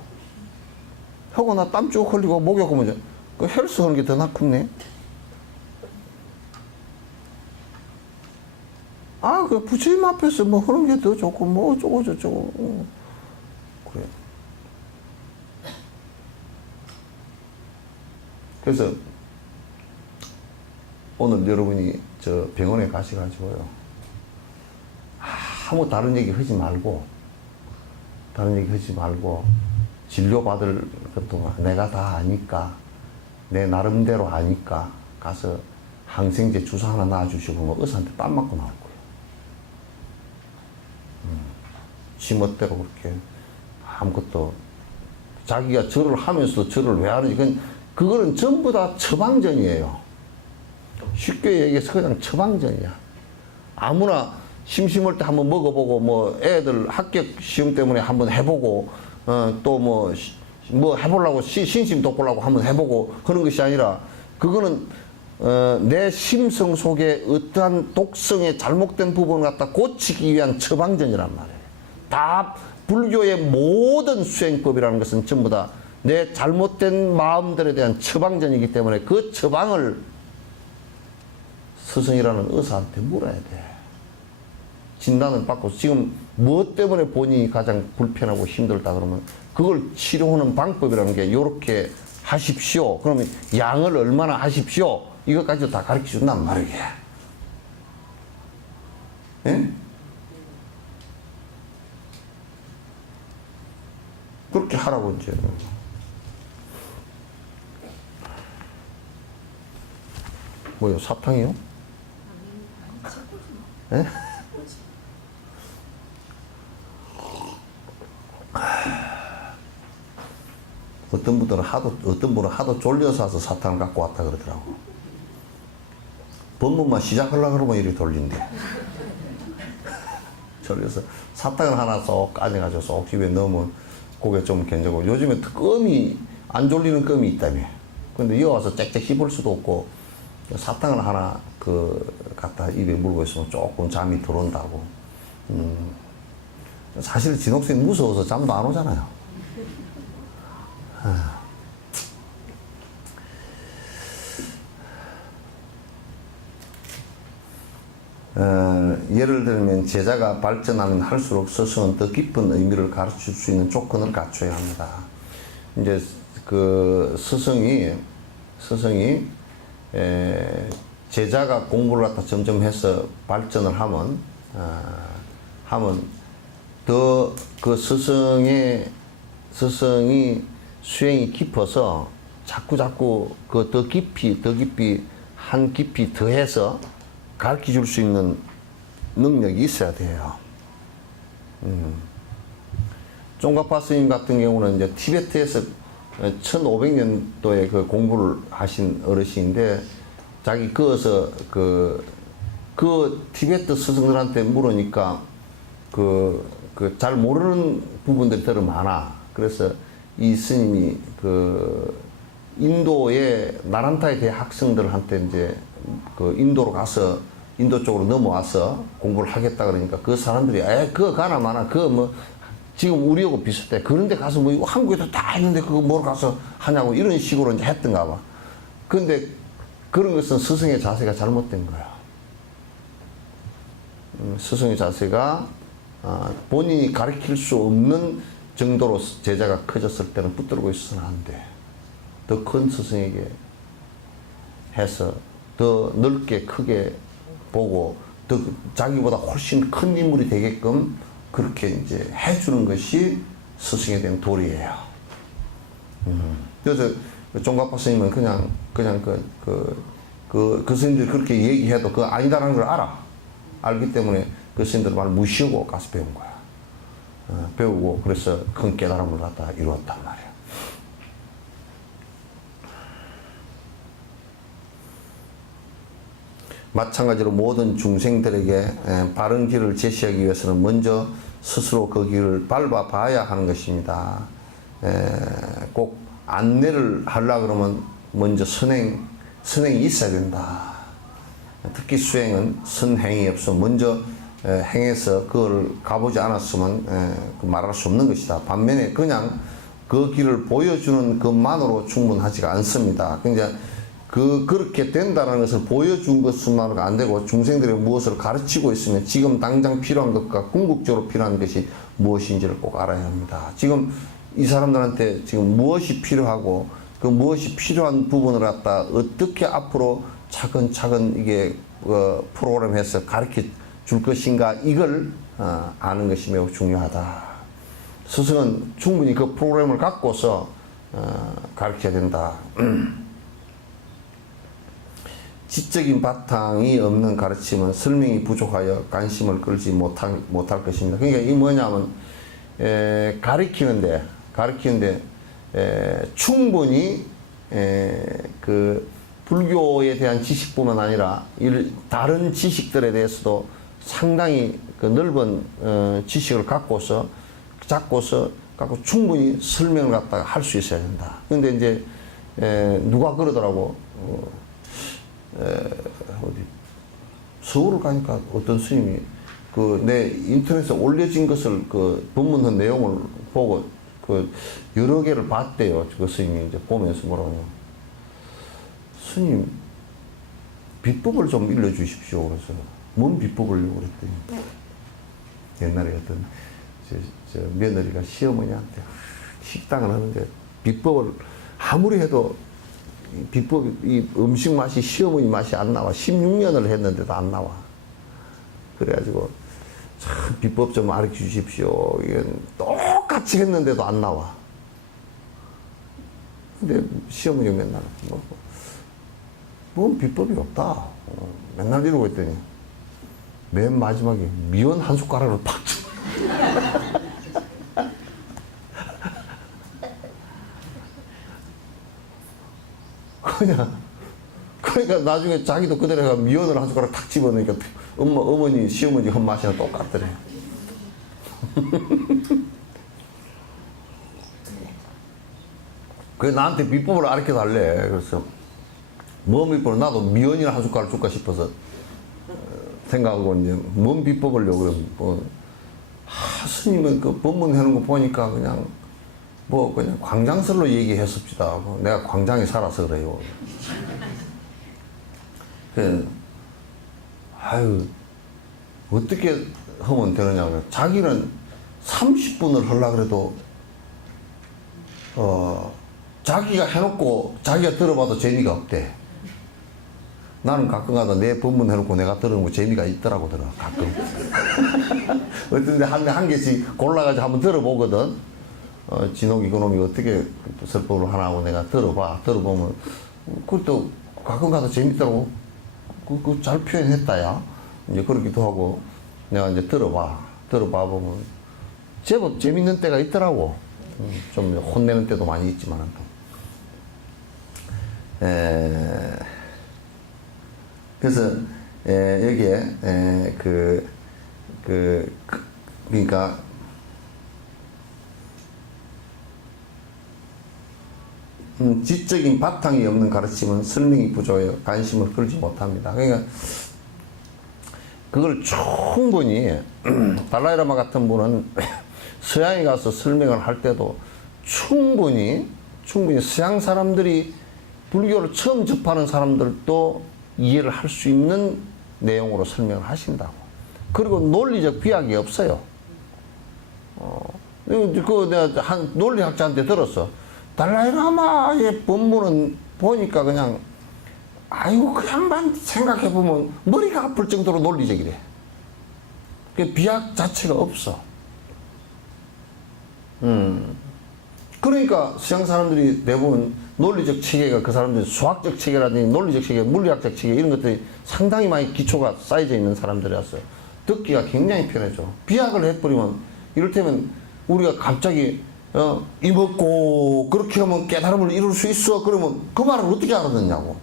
하고 나 땀 쭉 흘리고 목욕 하면 그 헬스 하는 게 더 낫겠네. 그 부처님 앞에서 뭐 하는 게 더 좋고 뭐 어쩌고 저쩌고 그래. 그래서 오늘 여러분이 저 병원에 가셔가지고요 아무 다른 얘기 하지 말고 진료받을 것도 내가 다 아니까 내 나름대로 아니까 가서 항생제 주사 하나 놔주시고 뭐 의사한테 땀 맞고 나올 거예요. 지 멋대로 그렇게 아무것도 자기가 절을 하면서도 절을 왜 하는지 그거는 전부 다 처방전이에요. 쉽게 얘기해서 그냥 처방전이야. 아무나 심심할 때 한번 먹어보고 뭐 애들 합격 시험 때문에 한번 해보고 또 뭐 해보려고 신심 돋보려고 한번 해보고 그런 것이 아니라 그거는 내 심성 속에 어떠한 독성의 잘못된 부분을 갖다 고치기 위한 처방전이란 말이에요. 다 불교의 모든 수행법이라는 것은 전부 다 내 잘못된 마음들에 대한 처방전이기 때문에 그 처방을 스승이라는 의사한테 물어야 돼. 진단을 받고 지금 무엇 때문에 본인이 가장 불편하고 힘들다 그러면 그걸 치료하는 방법이라는 게 요렇게 하십시오. 그러면 양을 얼마나 하십시오. 이것까지도 다 가르쳐 준단 말이야. 예? 그렇게 하라고 이제. 뭐요? 사탕이요? 예? 뭐지? 어떤 분은 하도 졸려서 와서 사탕을 갖고 왔다 그러더라고. 법문만 시작하려고 그러면 이렇게 돌린대. 졸려서 사탕을 하나 쏙 까내가지고 쏙 집에 넣으면 고개 좀 괜찮고, 요즘에 껌이, 안 졸리는 껌이 있다며. 근데 여기 와서 짹짹 씹을 수도 없고, 사탕을 하나 갖다 입에 물고 있으면 조금 잠이 들어온다고. 사실 진옥쌤 무서워서 잠도 안 오잖아요. 예를 들면 제자가 발전하면 할수록 스승은 더 깊은 의미를 가르칠 수 있는 조건을 갖춰야 합니다. 이제 그 스승이 제자가 공부를 갖다 점점 해서 발전을 하면 더 그 스승이 수행이 깊어서 자꾸 그 더 깊이 한 깊이 더해서 가르쳐 줄 수 있는 능력이 있어야 돼요. 쫑가파 스님 같은 경우는 이제 티베트에서 1500년도에 그 공부를 하신 어르신인데, 자기 거기서 그 티베트 스승들한테 물으니까 잘 모르는 부분들이 더 많아. 그래서 이 스님이 인도의 나란타의 대학생들한테 이제 인도로 가서, 인도 쪽으로 넘어와서 공부를 하겠다 그러니까 그 사람들이 그거 가나 마나 지금 우리하고 비슷해. 그런데 가서 한국에도 다 있는데 그거 뭐로 가서 하냐고 이런 식으로 이제 했던가 봐. 근데 그런 것은 스승의 자세가 잘못된 거야. 스승의 자세가 본인이 가르칠 수 없는 정도로 제자가 커졌을 때는 붙들고 있어서는 안 돼. 더 큰 스승에게 해서 더 넓게 크게 보고 더 자기보다 훨씬 큰 인물이 되게끔 그렇게 이제 해주는 것이 스승에 대한 도리예요. 그래서 종각파 스님은 그냥 그 스님들이 그렇게 얘기해도 그거 아니다라는 걸 알기 때문에 그 스님들 말 무시하고 가서 배운 거야. 배우고 그래서 큰 깨달음을 갖다 이루었단 말이야. 마찬가지로 모든 중생들에게 바른 길을 제시하기 위해서는 먼저 스스로 그 길을 밟아봐야 하는 것입니다. 꼭 안내를 하려고 그러면 먼저 선행이 있어야 된다. 특히 수행은 선행이 없어 먼저 행해서 그걸 가보지 않았으면 말할 수 없는 것이다. 반면에 그냥 그 길을 보여주는 것만으로 충분하지가 않습니다. 그러니까 그렇게 된다는 것을 보여준 것만으로가 안 되고, 중생들이 무엇을 가르치고 있으면 지금 당장 필요한 것과 궁극적으로 필요한 것이 무엇인지를 꼭 알아야 합니다. 지금 이 사람들한테 지금 무엇이 필요하고 그 무엇이 필요한 부분을 갖다 어떻게 앞으로 차근차근 이게 프로그램해서 가르쳐 줄 것인가, 이걸 아는 것이 매우 중요하다. 스승은 충분히 그 프로그램을 갖고서 가르쳐야 된다. 지적인 바탕이 없는 가르침은 설명이 부족하여 관심을 끌지 못할 것입니다. 그러니까 이 뭐냐면 가르치는데 충분히 그 불교에 대한 지식뿐만 아니라 다른 지식들에 대해서도 상당히 그 넓은 지식을 갖고서 충분히 설명을 갖다가 할 수 있어야 된다. 근데 이제 누가 그러더라고. 어디 서울을 가니까 어떤 스님이 내 인터넷에 올려진 것을 본문한 내용을 보고 여러 개를 봤대요. 그 스님이 이제 보면서 뭐라고, 스님 비법을 좀 일러주십시오. 그래서 뭔 비법을 그랬더니 옛날에 어떤 저 며느리가 시어머니한테 식당을 하는데 비법을 아무리 해도 이 음식 맛이 시어머니 맛이 안 나와. 16년을 했는데도 안 나와. 그래가지고 참 비법 좀 알려 주십시오. 이건 똑같이 했는데도 안 나와. 근데 시어머니가 맨날 뭔 비법이 없다. 맨날 이러고 있더니 맨 마지막에 미원 한 숟가락을 팍 쳐. 그러니까 나중에 자기도 그대로 해가 미원을 한 숟가락 탁 집어넣으니까 어머니, 시어머니 헛맛이랑 똑같더래. 그래 나한테 비법을 가르쳐 달래. 그래서 뭔 비법을 나도 미원이나 한 숟가락 줄까 싶어서 생각하고 이제 뭔 비법을요? 그러면 스님은 그 법문 해놓은 거 보니까 그냥 그냥 광장설로 얘기했습니다. 내가 광장에 살아서 그래요. 그래, 아유 어떻게 하면 되느냐고. 자기는 30분을 하려고 그래도 자기가 해놓고 자기가 들어봐도 재미가 없대. 나는 가끔가다 내 법문 해놓고 내가 들으면 재미가 있더라고 가끔. 어떤데 한 개씩 골라가지고 한번 들어보거든. 진옥이 그놈이 어떻게 설법을 하나 하고 내가 들어보면 그것도 가끔가다 재밌더라고. 그 잘 표현했다 야. 이제 그러기도 하고 내가 이제 들어봐 보면 제법 재밌는 때가 있더라고. 좀 혼내는 때도 많이 있지만 그래서 여기에 그러니까 지적인 바탕이 없는 가르침은 설명이 부족해요. 관심을 끌지 못합니다. 그러니까 그걸 충분히 달라이라마 같은 분은 서양에 가서 설명을 할 때도 충분히 서양 사람들이 불교를 처음 접하는 사람들도 이해를 할 수 있는 내용으로 설명을 하신다고. 그리고 논리적 비약이 없어요. 내가 한 논리학자한테 들었어. 달라이라마의 법문은 보니까 그냥 아이고 그 양반 생각해보면 머리가 아플 정도로 논리적이래. 그 비약 자체가 없어. 그러니까 서양 사람들이 대부분 논리적 체계가 그 사람들이 수학적 체계라든지 논리적 체계, 물리학적 체계 이런 것들이 상당히 많이 기초가 쌓여져 있는 사람들이었어. 듣기가 굉장히 편해져. 비약을 해버리면 이를테면 우리가 갑자기 이먹고 그렇게 하면 깨달음을 이룰 수 있어. 그러면 그 말을 어떻게 알아듣냐고.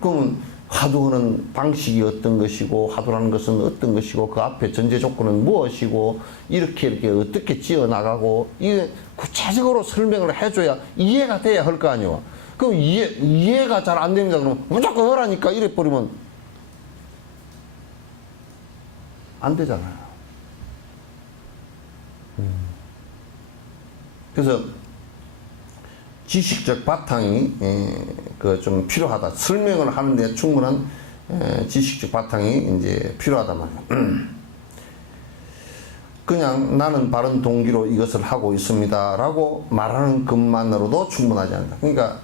그러면 화두하는 방식이 어떤 것이고 화두라는 것은 어떤 것이고 그 앞에 전제 조건은 무엇이고 이렇게 어떻게 지어나가고 이게 구체적으로 설명을 해줘야 이해가 돼야 할 거 아니오. 그럼 이해가 잘 안 됩니다. 그러면 무조건 하라니까 이래 버리면 안 되잖아요. 그래서 지식적 바탕이 좀 필요하다. 설명을 하는데 충분한 지식적 바탕이 이제 필요하단 말이야. 그냥 나는 바른 동기로 이것을 하고 있습니다라고 말하는 것만으로도 충분하지 않다. 그러니까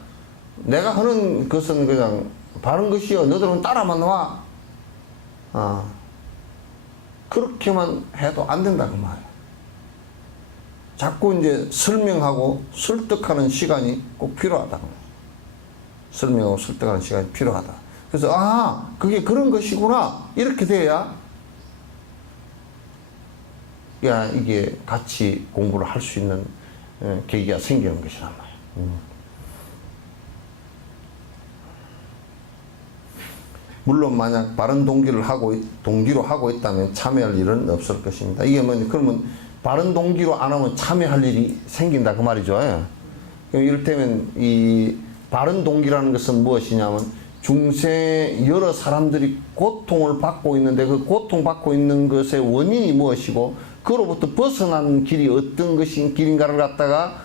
내가 하는 것은 그냥 바른 것이요. 너들은 따라만 와. 그렇게만 해도 안 된다 그 말이야. 자꾸 이제 설명하고 설득하는 시간이 꼭 필요하다. 설명하고 설득하는 시간이 필요하다. 그래서 그게 그런 것이구나 이렇게 돼야 이게 같이 공부를 할 수 있는 계기가 생기는 것이란 말이야. 물론 만약 바른 동기로 하고 있다면 참여할 일은 없을 것입니다. 이게 그러면 바른 동기로 안 하면 참여할 일이 생긴다 그 말이죠. 이를테면 이 바른 동기라는 것은 무엇이냐면 중세 여러 사람들이 고통을 받고 있는데 그 고통받고 있는 것의 원인이 무엇이고 그로부터 벗어나는 길이 어떤 것인 길인가를 갖다가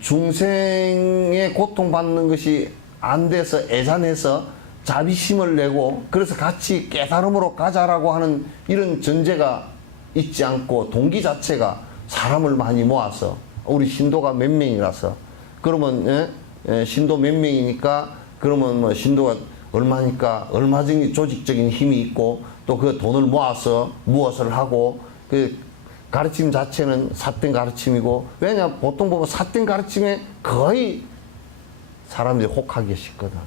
중생의 고통받는 것이 안 돼서 애잔해서 자비심을 내고 그래서 같이 깨달음으로 가자라고 하는 이런 전제가 있지 않고 동기 자체가 사람을 많이 모아서 우리 신도가 몇 명이라서 그러면 신도 몇 명이니까 그러면 신도가 얼마니까 얼마 정도 조직적인 힘이 있고 또 그 돈을 모아서 무엇을 하고 그 가르침 자체는 삿된 가르침이고 왜냐 보통 보면 삿된 가르침에 거의 사람들이 혹하기 쉽거든.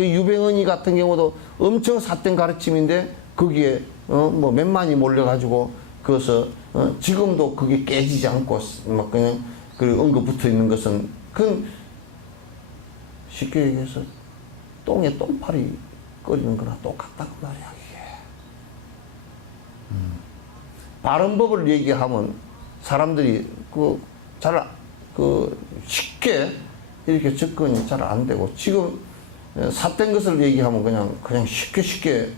그 유병언이 같은 경우도 엄청 삿된 가르침인데 거기에 뭐 몇만이 몰려가지고 그것을 지금도 그게 깨지지 않고 막 그냥 그 언급 붙어 있는 것은 그건 쉽게 얘기해서 똥에 똥파리 끓이는 거나 똑같다고 말이야 이게. 바른 법을 얘기하면 사람들이 쉽게 이렇게 접근이 잘 안 되고 지금 삿된 것을 얘기하면 그냥 쉽게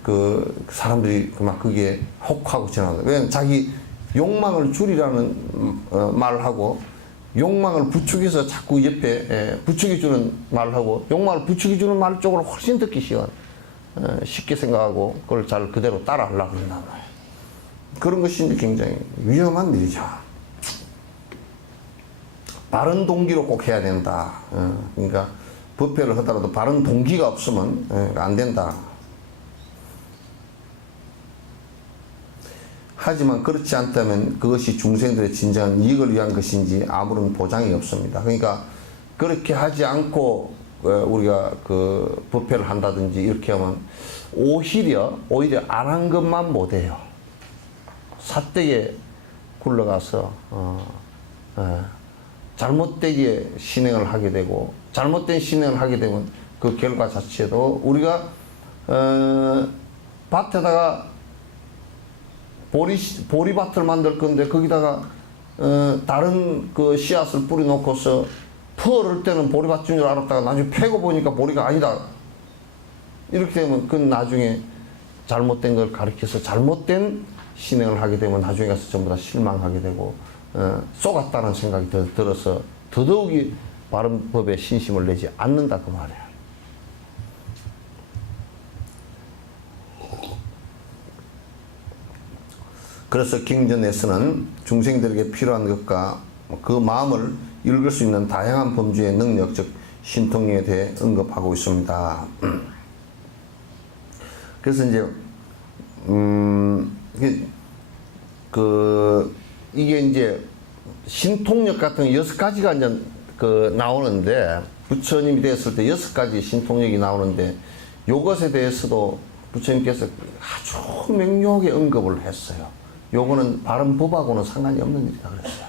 그 사람들이 막 그게 혹하고 지나간다. 왜냐면 자기 욕망을 줄이라는 말을 하고 욕망을 부추겨서 자꾸 옆에 부추겨주는 말을 하고 욕망을 부추겨주는 말 쪽으로 훨씬 듣기 쉽게 생각하고 그걸 잘 그대로 따라 하려고 한단 말이에요. 그런 것이 굉장히 위험한 일이죠. 바른 동기로 꼭 해야 된다. 그러니까 법회를 하더라도 바른 동기가 없으면 안 된다. 하지만 그렇지 않다면 그것이 중생들의 진정한 이익을 위한 것인지 아무런 보장이 없습니다. 그러니까 그렇게 하지 않고 우리가 그 법회를 한다든지 이렇게 하면 오히려 안 한 것만 못해요. 삿되게 굴러가서 잘못되게 신행을 하게 되고 잘못된 신행을 하게 되면 그 결과 자체도 우리가 밭에다가 보리밭을 만들 건데 거기다가 다른 그 씨앗을 뿌려 놓고서 풀을 때는 보리밭인 줄 알았다가 나중에 패고 보니까 보리가 아니다. 이렇게 되면 그건 나중에 잘못된 걸 가르쳐서 잘못된 신행을 하게 되면 나중에 가서 전부 다 실망하게 되고 쏘갔다는 생각이 들어서 더더욱이 바른 법에 신심을 내지 않는다 그 말이야. 그래서 경전에서는 중생들에게 필요한 것과 그 마음을 읽을 수 있는 다양한 범주의 능력, 즉 신통력에 대해 언급하고 있습니다. 그래서 이제 이게 이제 신통력 같은 6가지가 이제 나오는데 부처님이 되었을 때 6가지 신통력이 나오는데 요것에 대해서도 부처님께서 아주 명료하게 언급을 했어요. 요거는 바른 법하고는 상관이 없는 일이다 그랬어요.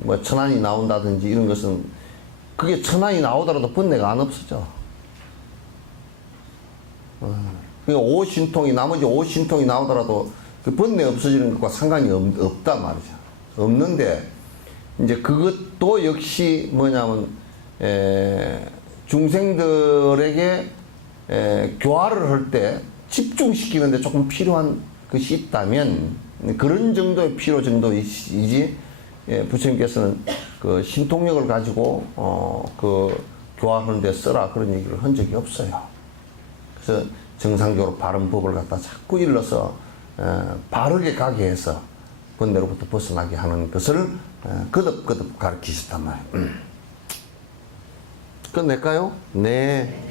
뭐 천안이 나온다든지 이런 것은 그게 천안이 나오더라도 번뇌가 안 없어져. 그러니까 오신통이 나머지 오신통이 나오더라도 그 번뇌 없어지는 것과 상관이 없단 말이죠. 없는데 이제 그것도 역시 뭐냐면 중생들에게 교화를 할 때 집중시키는데 조금 필요한 것이 있다면 그런 정도의 필요 정도이지 부처님께서는 그 신통력을 가지고 그 교화하는 데 써라 그런 얘기를 한 적이 없어요. 그래서 정상적으로 바른 법을 갖다 자꾸 일러서 바르게 가게 해서 번뇌로부터 벗어나게 하는 것을 거듭거듭 가르치셨단 말이에요. 끝낼까요? 네.